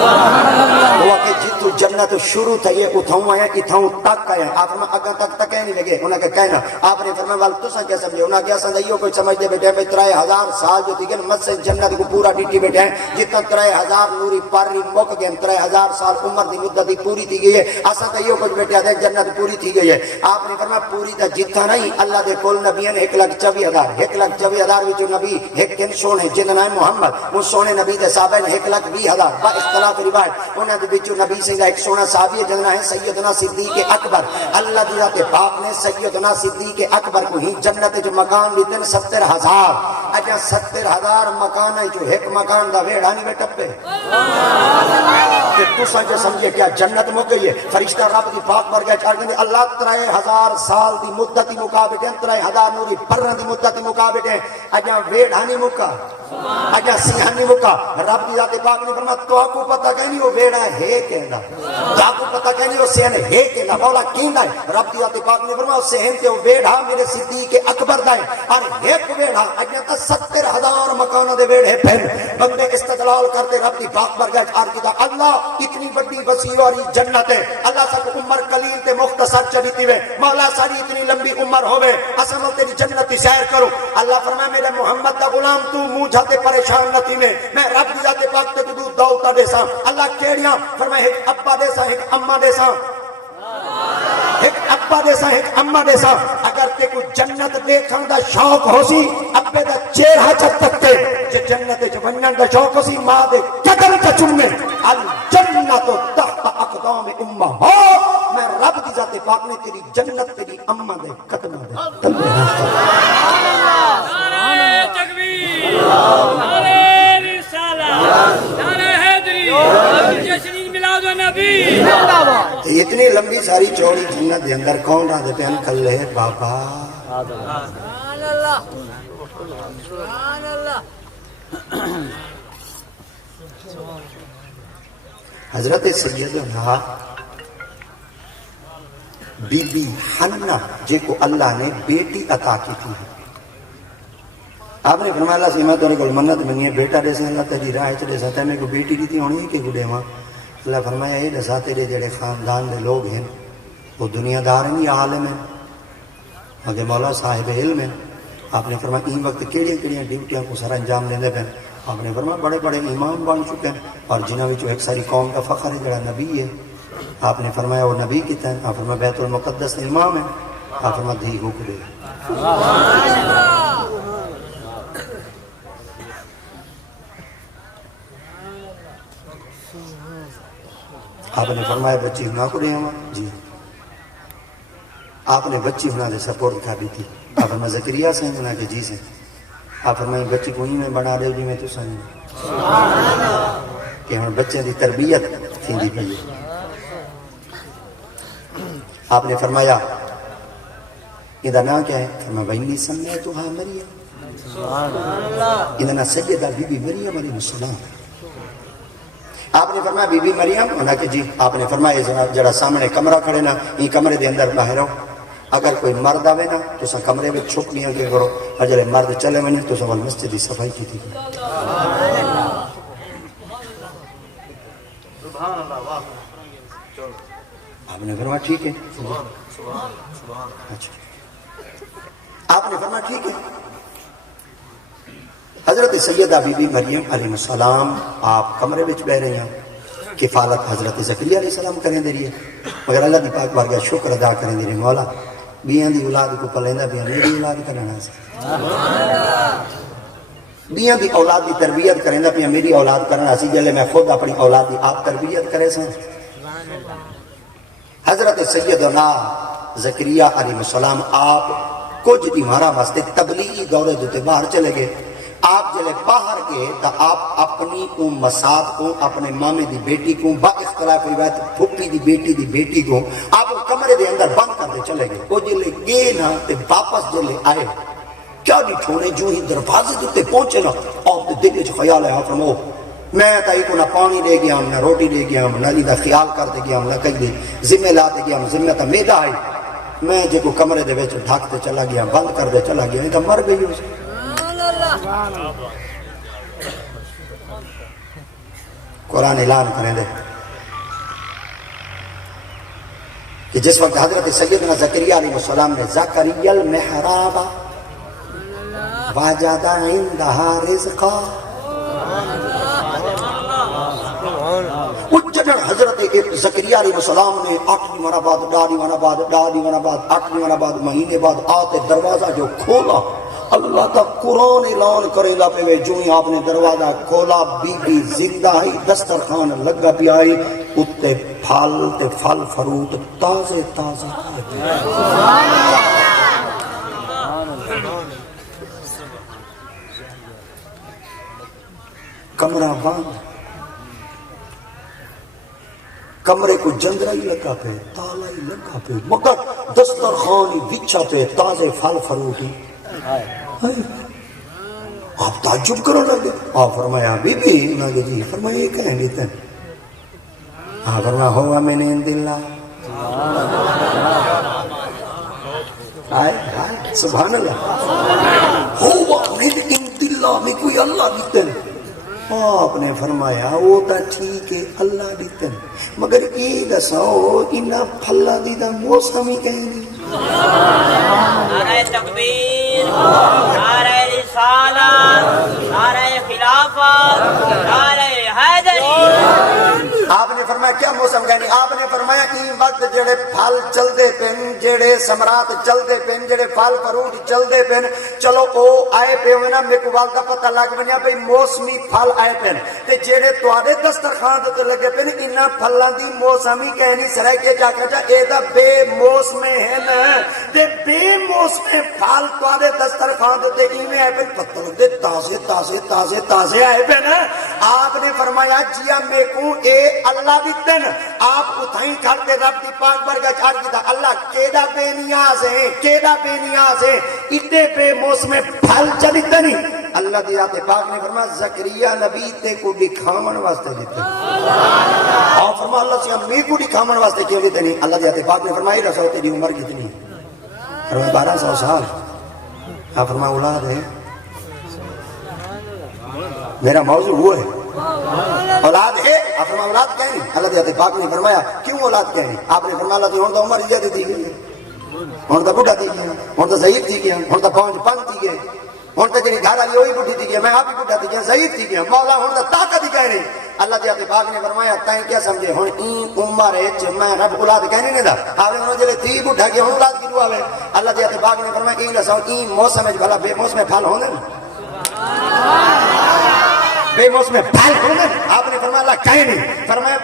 وہ کہ جتو جنت شروع تھا یہ اتھاؤں آئے اتھاؤں تک آئے آپ فرمایا اگا تک نہیں لگے انہوں نے کہنا آپ نے فرمایا والتو سا کیا سمجھے انہوں نے کیا سمجھے کوئی سمجھ دے بیٹھے ہیں 3000 سال جو تھی گئے مت سے جنت کو پورا ڈیٹی بیٹھے ہیں جتنا 3000 نوری پاری مک گئے 3000 سال عمر دی مدت پوری تھی گئی ہے اسا تے یہ کچھ بیٹھے ہیں جنت پوری تھی گئی ہے آپ نے فرمایا پوری تا جتنا نہیں اللہ دے کول نبیوں نے 1,24,000 1,24,000 وچ نبی ایک کن سونے جن دا نام محمد وہ سونے نبی دے صحابہ نے 1,20,000 با اختلاف روایت انہاں دے وچ نبی سے ایک سونا صحابی جن دا ہے سیدنا صدیق اکبر اللہ دی ذات پاک نے سیدنا صدیق اکبر کو ہی جنت وچ مکان دیتے 70,000 اچھا 70,000 مکان ہے جو ایک مکان دا ویڑا نہیں بیٹھا پہ کہ تو سمجھے سمجھے کیا جنت مک گئی ہے فرشتہ رب دی پاک پر گیا چاہ گئے اللہ 3000 سال دی مدتی مکا بیٹھے 3000 نوری پرن دی مدتی مکا بیٹھے اجا ویڑا نہیں مکا اجا سیاہ نہیں مکا رب دی ذات پاک نے فرمایا تو آپ کو پتہ کہیں نہیں وہ ویڑا ہے کہنا تو آپ کو پتہ کہیں نہیں وہ سیاہ ہے کہنا مولا کہنا ہے رب دی ذات پاک نے فرمایا سیاہ تے وہ ویڑا میرے صدیق اکبر دا ہے اور ایک ویڑا اجا تا 70,000 مکانوں دے ویڑے پھر بندے استدلال کرتے رب دی پاک برگاہ عرض کیتا اللہ اتنی بڑی وسیع اور جنت ہے اللہ سب عمر قلیل تے مختصر چلیتی ہوئے مولا ساری اتنی لمبی عمر ہوئے اصل تیری جنت سیر کرو اللہ فرمایا میرے محمد دا غلام تو منہ جاتے پریشان نہ تھی میں رب دی ذات پاک تے تو دعوتا دے سا اللہ کیڑیاں فرمایا ایک ابا دے سا ایک اماں دے سا ایک ابا دے سا ایک اماں دے سا اگر تے کو جنت دیکھن دا شوق ہو سی ابے دا چہرہ چ تکے جے جنت وچ ونجن دا شوق ہو سی ماں دے قدم چ چومے الجنت تحت اقدام امہات میں رب دی ذات پاک نے تیری جنت تیری اماں دے قدماں دے تلے رکھا نعرہ تکبیر نعرہ رسالت نعرہ حیدری جشن میلاد النبی اتنی لمبی ساری چوڑی جنت دے اندر کون رہا دے پہن کلے بابا سبحان اللہ سبحان اللہ حضرت سیدنا بی بی حنہ جے کو اللہ نے بیٹی عطا کی تھی آپ نے فرمایا اللہ سے میں تو نے منت منگی ہے بیٹا دے سے اللہ تیری راہ چلے ساتا ہے میں کو بیٹی کی تھی ہونی کہ گڑے ماں اللہ فرمایا یہ دسا تیرے جڑے خاندان دے لوگ ہیں وہ دنیا دار ہیں یا عالم ہیں مگر مولا صاحب علم ہیں آپ نے فرمایا این وقت کیڑیاں کیڑیاں ڈیوٹیاں کو سر انجام لیندے پہ آپ نے فرمایا بڑے بڑے امام بن چکے ہیں اور جنہاں وچوں ایک ساری قوم کا فخر ہے جڑا نبی ہے آپ نے فرمایا وہ نبی کی تن آپ فرمایا بیت المقدس امام ہے آپ فرمایا دھی گھوکڑے آپ نے فرمایا بچی ہونا کو دیا ہوا جی آپ نے بچی ہونا دے سپورٹ کھا دی تھی آپ فرمایا زکریہ سے ہونا کہ جی سے آپ فرمایا بچی کو ہی میں بنا رہے ہو جی میں تو سنی کہ ہم بچے دی تربیت تھی دی پہلے آپ نے فرمایا ادھا نا کیا ہے فرمایا بینی سمیں تو ہاں مریم ادھا نا سیدہ بی بی مریم علیہ السلام آپ نے فرمایا بی بی مریم انہا کہ جی آپ نے فرمایا جڑا سامنے کمرہ کھڑے نا یہ کمرے دے اندر باہر ہو اگر کوئی مرد آوے نا تو سا کمرے میں چھپ نہیں کے کرو اور جلے مرد چلے ونی تو سا مسجد دی صفائی کی تھی آپ نے فرمایا ٹھیک ہے اچھا آپ نے فرمایا ٹھیک ہے حضرت سیدہ بی بی مریم علیہ السلام آپ کمرے بچ بہ رہی ہیں کفالت حضرت زکریا علیہ السلام کریں دے رہی ہے مگر اللہ دی پاک بارگاہ شکر ادا کریں دے رہی مولا بیاں دی اولاد کو پلیندہ بیاں میری اولاد کرنا سے بیاں دی اولاد دی تربیت کریں دا بیاں میری اولاد کرنا سی جلے میں خود اپنی اولاد دی آپ تربیت کرے سن حضرت سیدنا زکریا علیہ السلام آپ کچھ دیمارا واسطے تبلیغی دورے دوتے باہر چلے گئے آپ جلے باہر گئے تو آپ اپنی مساد کو اپنے مامے دی بیٹی کو با اختلاف روایت پھپی دی بیٹی کو آپ کمرے دے اندر بند کر دے چلے گئے وہ جلے گئے نا تے واپس جلے آئے کیا نہیں چھوڑے جو ہی دروازے دوتے پہنچے نا آپ دے دل وچ خیال ہے آپ فرمو میں تائی کو نہ پانی دے گیا ہم نہ روٹی دے گیا ہم نہ لیدہ خیال کر دے گیا ہم نہ کہیں دے ذمہ لا دے گیا ہم ذمہ تا میدہ آئی میں جے کو کمرے دے ویچ ڈھاکتے چلا گیا بند کر دے چلا گیا یہ تو مر گئی ہو قرآن اعلان کریں دے کہ جس وقت حضرت سیدنا زکریا علیہ السلام نے زکریا المحراب وجد عندها رزقا اجڑ حضرت زکریا علیہ السلام نے 8 دیوانا بعد 10 دیوانا بعد 10 دیوانا بعد 8 دیوانا بعد مہینے بعد آتے دروازہ جو کھولا اللہ کا قرآن اعلان کرے گا پہ جو ہی آپ نے دروازہ کھولا بی بی زندہ ہی دسترخوان لگا پی آئی اتے پھل تے پھل فروٹ تازے تازے کمرہ بند کمرے کو جندرہ ہی لگا پہ تالا ہی لگا پہ مگر دسترخوان ہی بچھا پہ تازے پھل فروٹ ہی آپ تعجب کرو لگے آپ فرمایا بی بی انہوں نے جی فرمایا یہ کہیں لیتے ہیں آپ فرمایا ہوا میں نے اند اللہ آئے سبحان اللہ ہوا میں نے اند اللہ میں کوئی اللہ دیتے ہیں آپ نے فرمایا وہ تا ٹھیک ہے اللہ دیتے ہیں مگر یہ دساؤ انہا پھلا دیدہ موسم ہی کہیں دی نعرہ تکبیر نعرہ رسالت نعرہ خلافت نعرہ حیدری آپ نے فرمایا کیا موسم کہنی؟ آپ نے فرمایا کہ وقت جڑے پھل چلدے پن، جڑے سمرات چلدے پن، جڑے پھل فروٹ چلدے پن، چلو او آئے پہ ہوئے نا، میرے کو وقت کا پتہ لگ بنیا بھئی موسمی پھل آئے پن، تے جڑے تواڈے دسترخوان تے لگے پن انہاں پھلاں دی موسمی کہنی سرائے کے جا کے جا اے دا بے موسم ہے نا، تے بے موسم پھل تواڈے دسترخوان تے ایویں آئے پن، پتہ لگ دے تازے تازے تازے تازے آئے پن۔ آپ نے فرمایا جیا میں کو اے اللہ دی تن، آپ اتھائیں کھڑتے رب دی پاک برگا چھاڑ کی تھا، اللہ کیڑا بے نیاز ہے، کیڑا بے نیاز ہے، اتنے بے موسم پھل چلی تنی۔ اللہ دی ذات پاک نے فرمایا زکریا نبی تے کو دکھاون واسطے دیتے، اور فرمایا اللہ سے میں کو دکھاون واسطے کیوں دیتے نہیں؟ اللہ دی ذات پاک نے فرمایا رسول تیری عمر کتنی ہے؟ فرمایا 1200 سال۔ آپ فرمایا اولاد ہے؟ میرا موضوع وہ ہے اولاد ہے۔ آپ فرمایا اولاد کیا نہیں؟ اللہ تعالیٰ پاک نے فرمایا کیوں اولاد کیا نہیں؟ آپ نے فرمایا اللہ ہوں تو عمر زیادہ تھی گئی، ہوں تو بڑھا تھی گیا، ہوں تو ضعیف تھی گیا، ہوں تو پہنچ پن تھی گئے، ہوں تو جی گھر والی وہی بڑھی تھی گیا، میں آپ ہی بڑھا تھی گیا، ضعیف تھی گیا، مولا ہوں تو طاقت ہی کہہ نہیں۔ اللہ تعالیٰ پاک نے فرمایا تائیں کیا سمجھے ہوں این عمر ہے میں رب اولاد کہنے نہیں دا، آپ نے انہوں جلے تھی بڑھا گیا ہوں اولاد کی دعا ہے۔ اللہ تعالیٰ پاک نے فرمایا این لساؤ این موسم ہے بھلا بے موسم پھل ہونے بے موسم پھل ہونے۔ آپ نے فرمایا اللہ کہیں نہیں، فرمایا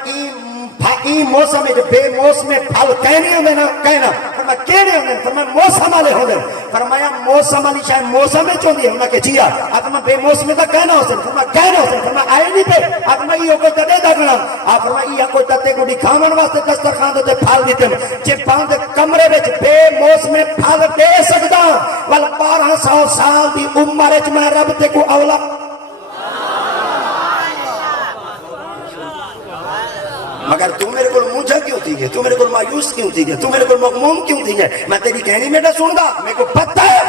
این موسم بے موسم پھل کہنے ہونے نا کہنا، فرمایا کہنے ہونے، فرمایا موسم والے ہونے، فرمایا موسم والی شاید موسم میں چوندی ہے، فرمایا کہ جیا آپ فرمایا بے موسم دا کہنا ہو سن، فرمایا کہنا ہو سن، فرمایا آئے نہیں پہ، آپ فرمایا یہ کوئی تدے دگنا، آپ فرمایا یہ کوئی تدے کو دکھاون واسطے دسترخوان تے پھل دیتے جے پاند کمرے وچ بے موسم پھل دے سکدا ول 1200 سال دی عمر وچ میں رب تے کو اولا مگر تو میرے کو موجہ کیوں تھی گئے، تو میرے کو مایوس کیوں تھی گئے، تو میرے کو مغموم کیوں تھی گئے؟ میں تیری کہنی میڈا سن دا، میرے کو پتہ ہے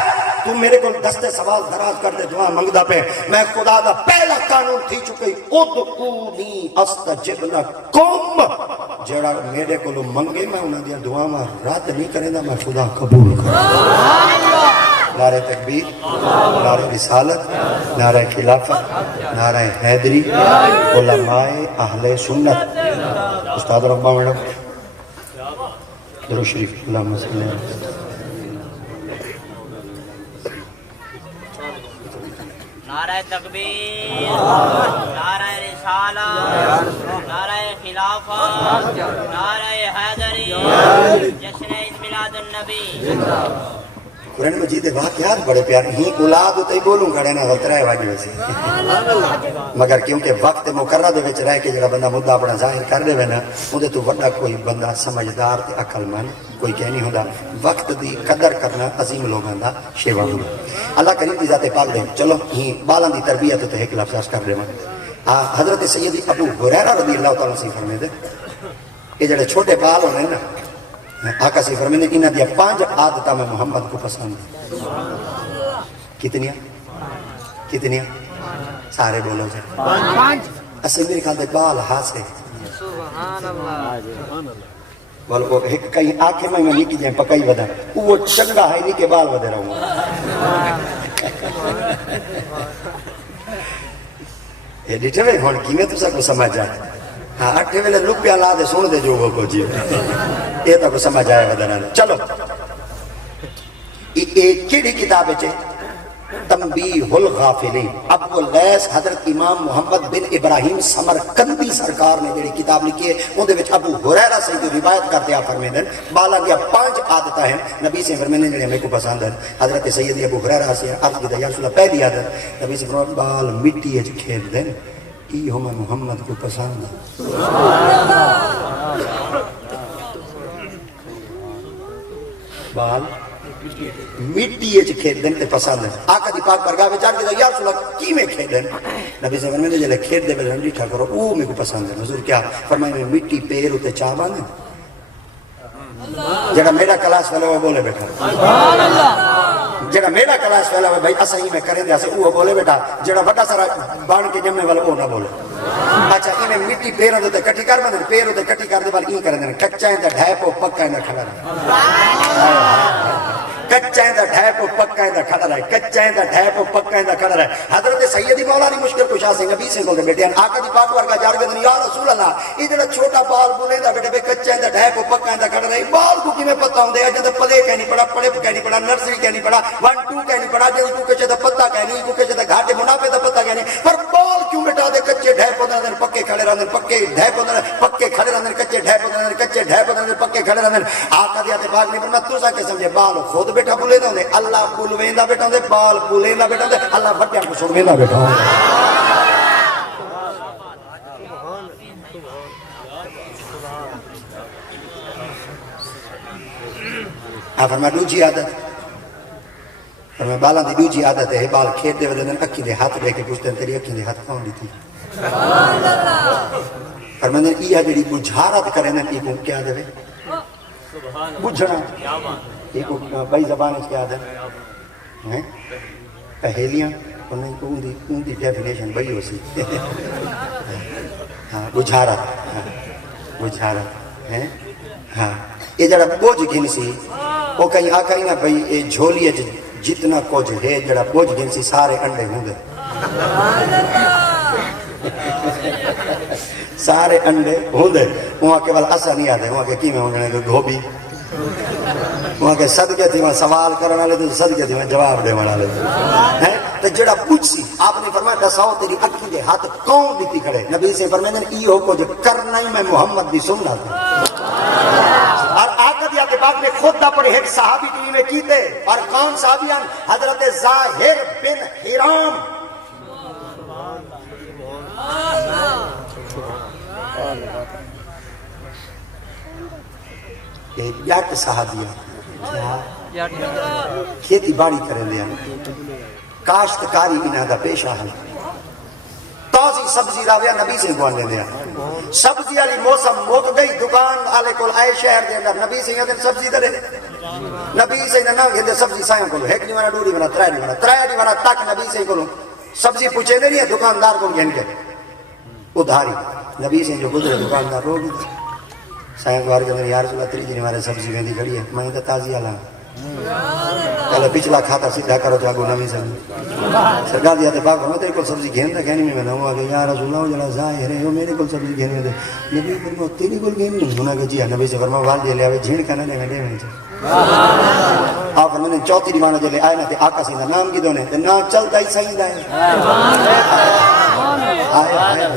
تو میرے کو دستے سوال دراز کر دے دعا منگدہ پہ، میں خدا دا پہلا قانون تھی چکے ادعونی استجب لکم، جڑا میرے کو منگے میں انہاں دیا دعا میں رات نہیں کریں دا، میں خدا قبول کریں۔ نعرہ تکبیر، نعرہ رسالت، نعرہ خلافت، نعرہ حیدری، علماء اہل سنت۔ استاد ربا میڈم درود شریف اللہم صلی اللہ علیہ وسلم۔ نعرہ تکبیر، نعرہ رسالت، نعرہ خلافت، نعرہ حیدری، جشن عید میلاد النبی۔ قرآن مجید واقعات بڑے پیارے ہی اولاد ہوتے ہی بولوں کھڑے نا غلط رہے واجب سے، مگر کیونکہ وقت مقررہ دے وچ رہ کے جڑا بندہ مدعا اپنا ظاہر کر دے نا اودے تو بڑا کوئی بندہ سمجھدار تے عقل مند کوئی کہہ نہیں ہوندا۔ وقت دی قدر کرنا عظیم لوگاں دا شیوا ہوندا۔ اللہ کریم دی ذات پاک دے چلو ہی بالاں دی تربیت تے ایک لفظ عرض کر دیواں۔ حضرت سیدی ابو ہریرہ رضی اللہ تعالیٰ عنہ فرمائے دے یہ جڑے چھوٹے بال ہونے نا آقا سے فرمائے نے انہاں دیا 5 عادتاں میں محمد کو پسند ہے۔ کتنیاں کتنیاں سارے بولو جائے اصل میرے خیال دے بال ہاسے بلکہ ایک کئی آنکھیں میں نہیں کی جائیں پکائی ودا وہ چنگا ہے نہیں کہ بال ودے رہوں یہ ڈیٹھے میں ہون کی میں تو سا کو سمجھ جائے ہاں اٹھے ویلے لپیا لا دے سن دے جو وہ کو جیو یہ تو کو سمجھ آئے ودنا چلو ایک کیڑی کتاب ہے تنبیہ الغافلین ابو الغیث حضرت امام محمد بن ابراہیم سمرقندی سرکار نے جڑی کتاب لکھی ہے اون دے وچ ابو ہریرہ سے جو روایت کرتے ہیں فرمیندے بالا دیا 5 عادتاں ہیں نبی سے فرمیندے جڑے میرے کو پسند ہیں۔ حضرت سید ابو ہریرہ سے عرض کی یا رسول اللہ پہلی عادت نبی سے فرمایا بال مٹی وچ کھیل دین ای ہم محمد کو پسند ہے۔ بال مٹی وچ کھیڈن تے پسند ہے۔ آقا دی پاک برگاہ وچ آ کے یا رسول اللہ کیویں کھیڈن؟ نبی سے فرمایا جے کھیڈ دے ویلے ڈیٹھا کرو او میرے کو پسند ہے۔ حضور کیا فرمایا مٹی پیر تے چا باندھ جڑا میرا کلاس والا وہ بولے بیٹھا سبحان اللہ جڑا میرا کلاس والا ہے بھائی اسا ہی میں کریں دے اسے وہ بولے بیٹا جڑا بڑا سارا بان کے جمنے والا وہ نہ بولے۔ اچھا انہیں مٹی پیروں تے کٹی کر بندے پیروں تے کٹی کر دے وال این کرن دے کچا ہے تے ڈھے پو پکا ہے کھڑا رہے کچا ہے تے ڈھے پو پکا ہے کھڑا رہے کچا ہے تے ڈھے پو پکا ہے کھڑا رہے۔ حضرت سیدی مولا علی مشکل کشا سے نبی سے کول بیٹے آقا دی پاک ورگا جار گندن یا رسول اللہ یہ جڑا چھوٹا بال بولیندا بیٹے بے کچا ہے ڈھے کو پکا ہے کھڑ رہی بال کو کیویں پتہ ہوندے اج تے پلے کہ نہیں پڑا پڑے کہ نہیں پڑا نرسری کہ نہیں پڑا 1 2 کہ نہیں پڑا جے کو کچھ تے پتہ کہ نہیں کو کچھ تے گھاٹے منافع تے پتہ کہ نہیں پر بال کیوں بیٹا دے کچے ڈھے پودے دے پکے کھڑے رہندے پکے ڈھے پودے پکے کھڑے رہندے کچے ڈھے پودے کچے ڈھے پودے پکے کھڑے رہندے آقا دی تے پاک نے فرمایا تساں کہ سمجھے بال خود بیٹا بولے دے اللہ بولویندا بیٹا دے بال بولیندا بیٹا دے اللہ وڈیاں کو سنویندا بیٹا فرمایا دوجی عادت فرمایا بالاں دی دوجی عادت ہے بال کھیڈ دے ودے اکھی دے ہاتھ لے کے پوچھتے تیری اکھی دے ہاتھ کون دتی سبحان اللہ فرمایا یہ جڑی بجھارت کرے نا کی کو کیا دے سبحان اللہ بجھنا کیا بات ہے کو بھائی زبان اس کیا دے ہیں پہلیاں انہیں کو ان دی ڈیفینیشن بھائی ہو سی ہاں بجھارت بجھارت ہیں ہاں یہ جڑا بوجھ گھن سی وہ کہیں آ کہیں نا بھئی یہ جھولی جتنا کچھ ہے جڑا بوجھ گھن سی سارے انڈے ہوں گے سارے انڈے ہوں گے وہاں کے والا اثر نہیں آتے وہاں کے کی میں ہوں گے گھوبی وہاں کے صدقے تھی وہاں سوال کرنے والے تو صدقے تھی وہاں جواب دے والے ہیں تو جڑا پوچھ سی آپ نے فرمایا دساؤ تیری اکھی دے ہاتھ کون دیتی کھڑے نبی سے فرمایا ای ہو کو جو کرنا ہی میں محمد دی سننا تھا اور آقا دی آتے پاک نے خود دا پڑے ایک صحابی کی میں کیتے اور کون صحابیان حضرت ظاہر بن حرام جٹ صحابیان کھیتی باڑی کریں دیا کاشتکاری انہاں دا پیشہ ہے تازی سبزی راویا نبی سے گوان لے دیا سبزی علی موسم موک گئی دکان آلے کول آئے شہر دے اندر نبی سے یہاں سبزی دے نبی سے نہ گھندے سبزی سائیں کولو ایک نہیں ڈوری بنا ترائے نہیں بنا تک نبی سے کولو سبزی پوچھے دے نہیں ہے دکاندار کو گھن کے ادھاری نبی سے جو گزرے دکاندار رو گئی سائیں کو آرگے یا رسول اللہ تریجی ہمارے سبزی ویندی کھڑی ہے میں تو تازی آلہ پہلے پچھلا کھاتا سیدھا کرو چاہو نمی سبزی سرکار دیا تے پاک فرماتے کو سبزی گھن دا کہنی میں ہوں کہ یا رسول اللہ جڑا ظاہر ہے وہ میرے کو سبزی گھنی دے نبی فرمایا تیری کو گھنی ہونا کہ جی نبی سے فرمایا وال دے لے آوے جھیڑ کنا دے میں دے میں آپ فرمانے چوتھی دیوانہ جلے آئے نا تے آقا سیدھا نام کی دونے تے نام چلتا ہی صحیح دا ہے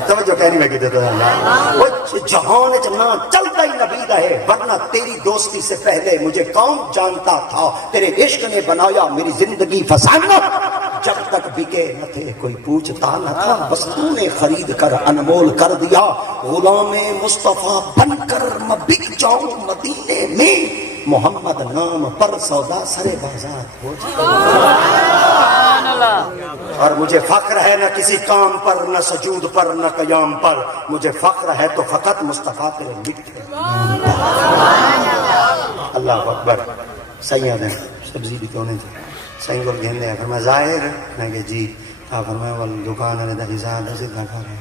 توجہ کہنی میں کہتے تو اللہ وہ جہان چنا چلتا ہی نبی دا ہے ورنہ تیری دوستی سے پہلے مجھے کون جانتا تھا تیرے عشق نے بنایا میری زندگی فسانہ جب تک بکے نہ تھے کوئی پوچھتا نہ تھا بس تو نے خرید کر انمول کر دیا غلام مصطفیٰ بن کر میں بک جاؤں مدینے میں محمد نام پر سودا سرے بازار ہو اور مجھے فخر ہے نہ کسی کام پر نہ سجود پر نہ قیام پر مجھے فخر ہے تو فقط مصطفیٰ تیرے لکھتے اللہ اکبر سیاد ہیں سبزی بھی کیوں نہیں تھی سائیں کو گھن دیا فرمایا ظاہر میں کہ جی آپ فرمایا وہ دکان والے دا حساب ہے سیدھا کھا رہے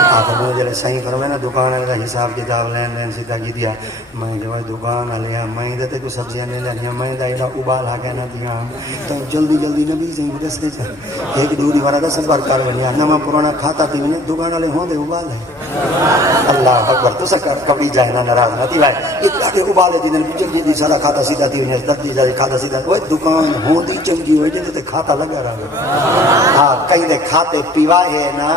آپ فرمایا جلے سائیں فرمایا نا دکان والے دا حساب کتاب لین لین سیدھا کی دیا میں جو ہے دکان والے ہیں میں دیتے کو سبزیاں لے لیا میں دا ایڈا ابال آ گیا نہ دیا تو جلدی جلدی نبی سے دس دے چاہے ایک دوری والا دا سب بار کر لیا نہ میں پرانا کھاتا تھی میں دکان والے ہوں دے ابال ہے اللہ اکبر تو سکر کبھی جائے نہ ناراض نہ تھی بھائی ایک لاٹے ابالے دی جلدی جلدی سارا کھاتا سیدھا تھی انہیں دردی جلدی کھاتا سیدھا وہ دکان ہوں دی چنگی ہوئی جلدی کھاتا لگا رہا ہاں کہیں دے کھاتے پیوا ہے نا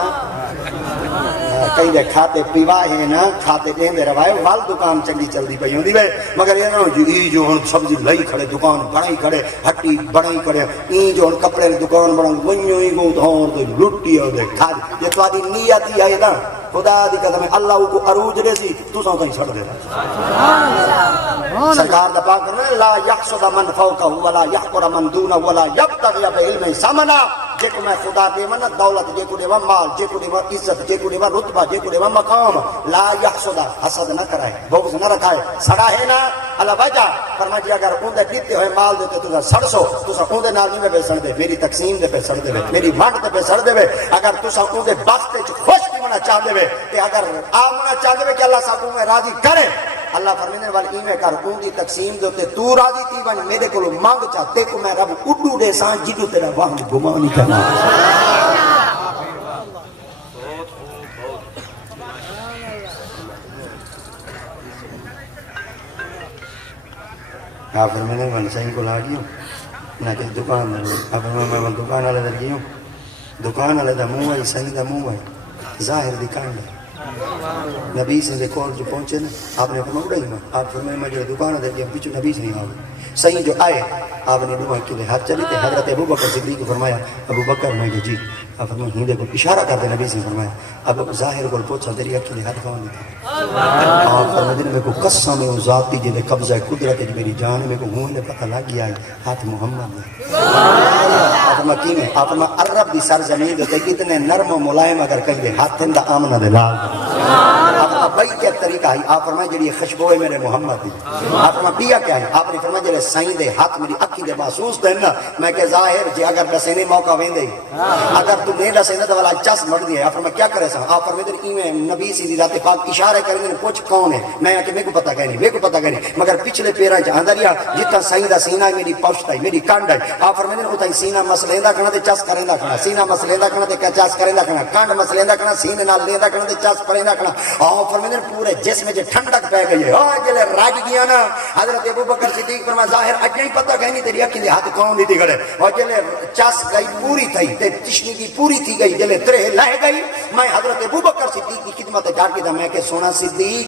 کہیں دے کھاتے پیوا ہے نا کھاتے دیں دے روائے وال دکان چنگی چل دی پئی ہوندی وے مگر یہ نہ جو ہن سبزی لئی کھڑے دکان بڑائی کھڑے ہٹی بڑائی کھڑے این جو ہن کپڑے دی دکان بڑائی ونیو ہی کو دھور دے لٹی او دے کھا یہ تواڈی نیت ہی ہے نا خدا دی قسم اللہ کو عروج دے سی تساں کہیں چھڑ دے سرکار دا پاک نے لا یحسد من فوقہ ولا یحقر من دونہ ولا یبتغی بعلم ثمنا جے کو میں خدا دے من دولت جے کو دے مال جے کو دے عزت جے کو دے رتبہ جے کو دے مقام لا یحسد حسد نہ کرائے بغض نہ رکھائے سڑا ہے نا اللہ وجہ فرمایا جی اگر اون دے دیتے ہوئے مال دیتے تو سڑسو تو اون دے نال نہیں سڑ دے میری تقسیم دے پہ سڑ دے میری وانڈ دے پہ سڑ دے اگر تو اون دے بخت وچ خوش ہونا چاہ دے تے اگر آمنا چاہ دے کہ اللہ صاحب میں راضی کرے اللہ فرمینے والی ایویں کر اون دی تقسیم دے تے تو راضی تھی ون میرے کولو مانگ چاہتے کو میں رب اڈو دے سان جدو تیرا وہم گمان نہیں کرنا آپ فرمائے میں صحیح کو لا گیا نہ کہ دکان در آپ فرمائے میں دکان والے در گیا دکان والے دا منہ ہے صحیح دا منہ ہے ظاہر دی کانڈ ہے نبی سے دے کول جو پہنچے نا آپ نے فرمایا اڑائی میں آپ فرمائے میں جو دکان در گیا پیچھو نبی سے نہیں آگے صحیح جو آئے آپ نے دعا کی ہاتھ چلی تھے حضرت ابو بکر صدیق کو فرمایا ابو بکر میں کہ جی آپ فرمائے ہندے کو اشارہ کرتے نبی سے فرمایا اب ظاہر کو پوچھا تیری اکھی ہاتھ کون دیتا آپ فرمائے دن میں کو قسم ہے ذات دی جلے قبضہ قدرت ہے میری جان میں کو ہوں نے پتہ لگ گیا ہے ہاتھ محمد ہے آپ فرمائے کی میں آپ فرمائے عرب دی سرزمین ہوتے کتنے نرم و ملائم اگر کہیں ہاتھ دا آمنہ دے لال آپ فرمائے بھائی کیا طریقہ ہے آپ فرمائے جڑی خوشبو ہے میرے محمد دی آپ فرمائے پیا کیا ہے آپ نے فرمائے جڑے سائیں دے ہاتھ میری اکھی دے محسوس دے نا میں کہ ظاہر جی اگر دسینے موقع ویندے اگر تو نہیں دسینے تو والا چس مڑ دیا آپ فرمائے کیا کرے سا آپ فرمائے دن ایویں نبی سی ذات پاک اشارے کرنے پوچھ کون ہے میں کہ میرے کو پتہ کہنی میرے کو پتہ کہنی مگر پچھلے پیرا چ اندر یا جتنا سائیں دا سینہ میری پشت ہے میری کانڈ ہے آپ فرمائے دن اوتھے سینہ مسلیندا کھنا تے چس کریندا کھنا سینہ مسلیندا کھنا تے چس کریندا کھنا کانڈ مسلیندا کھنا سینے نال لیندا کھنا تے چس پڑیندا کھنا آپ فرمائے دن پورے جسم وچ ٹھنڈک پے گئی ہے او جلے رج گیا نا حضرت ابو بکر صدیق فرمایا ظاہر اج نہیں پتہ کہنی تیری اکھی دے ہاتھ کون دی گڑے او جلے چس گئی پوری تھی تے تشنی کی پوری تھی گئی جلے ترے لہ گئی میں حضرت ابو بکر صدیق کی خدمت جا کے میں کہ سونا صدیق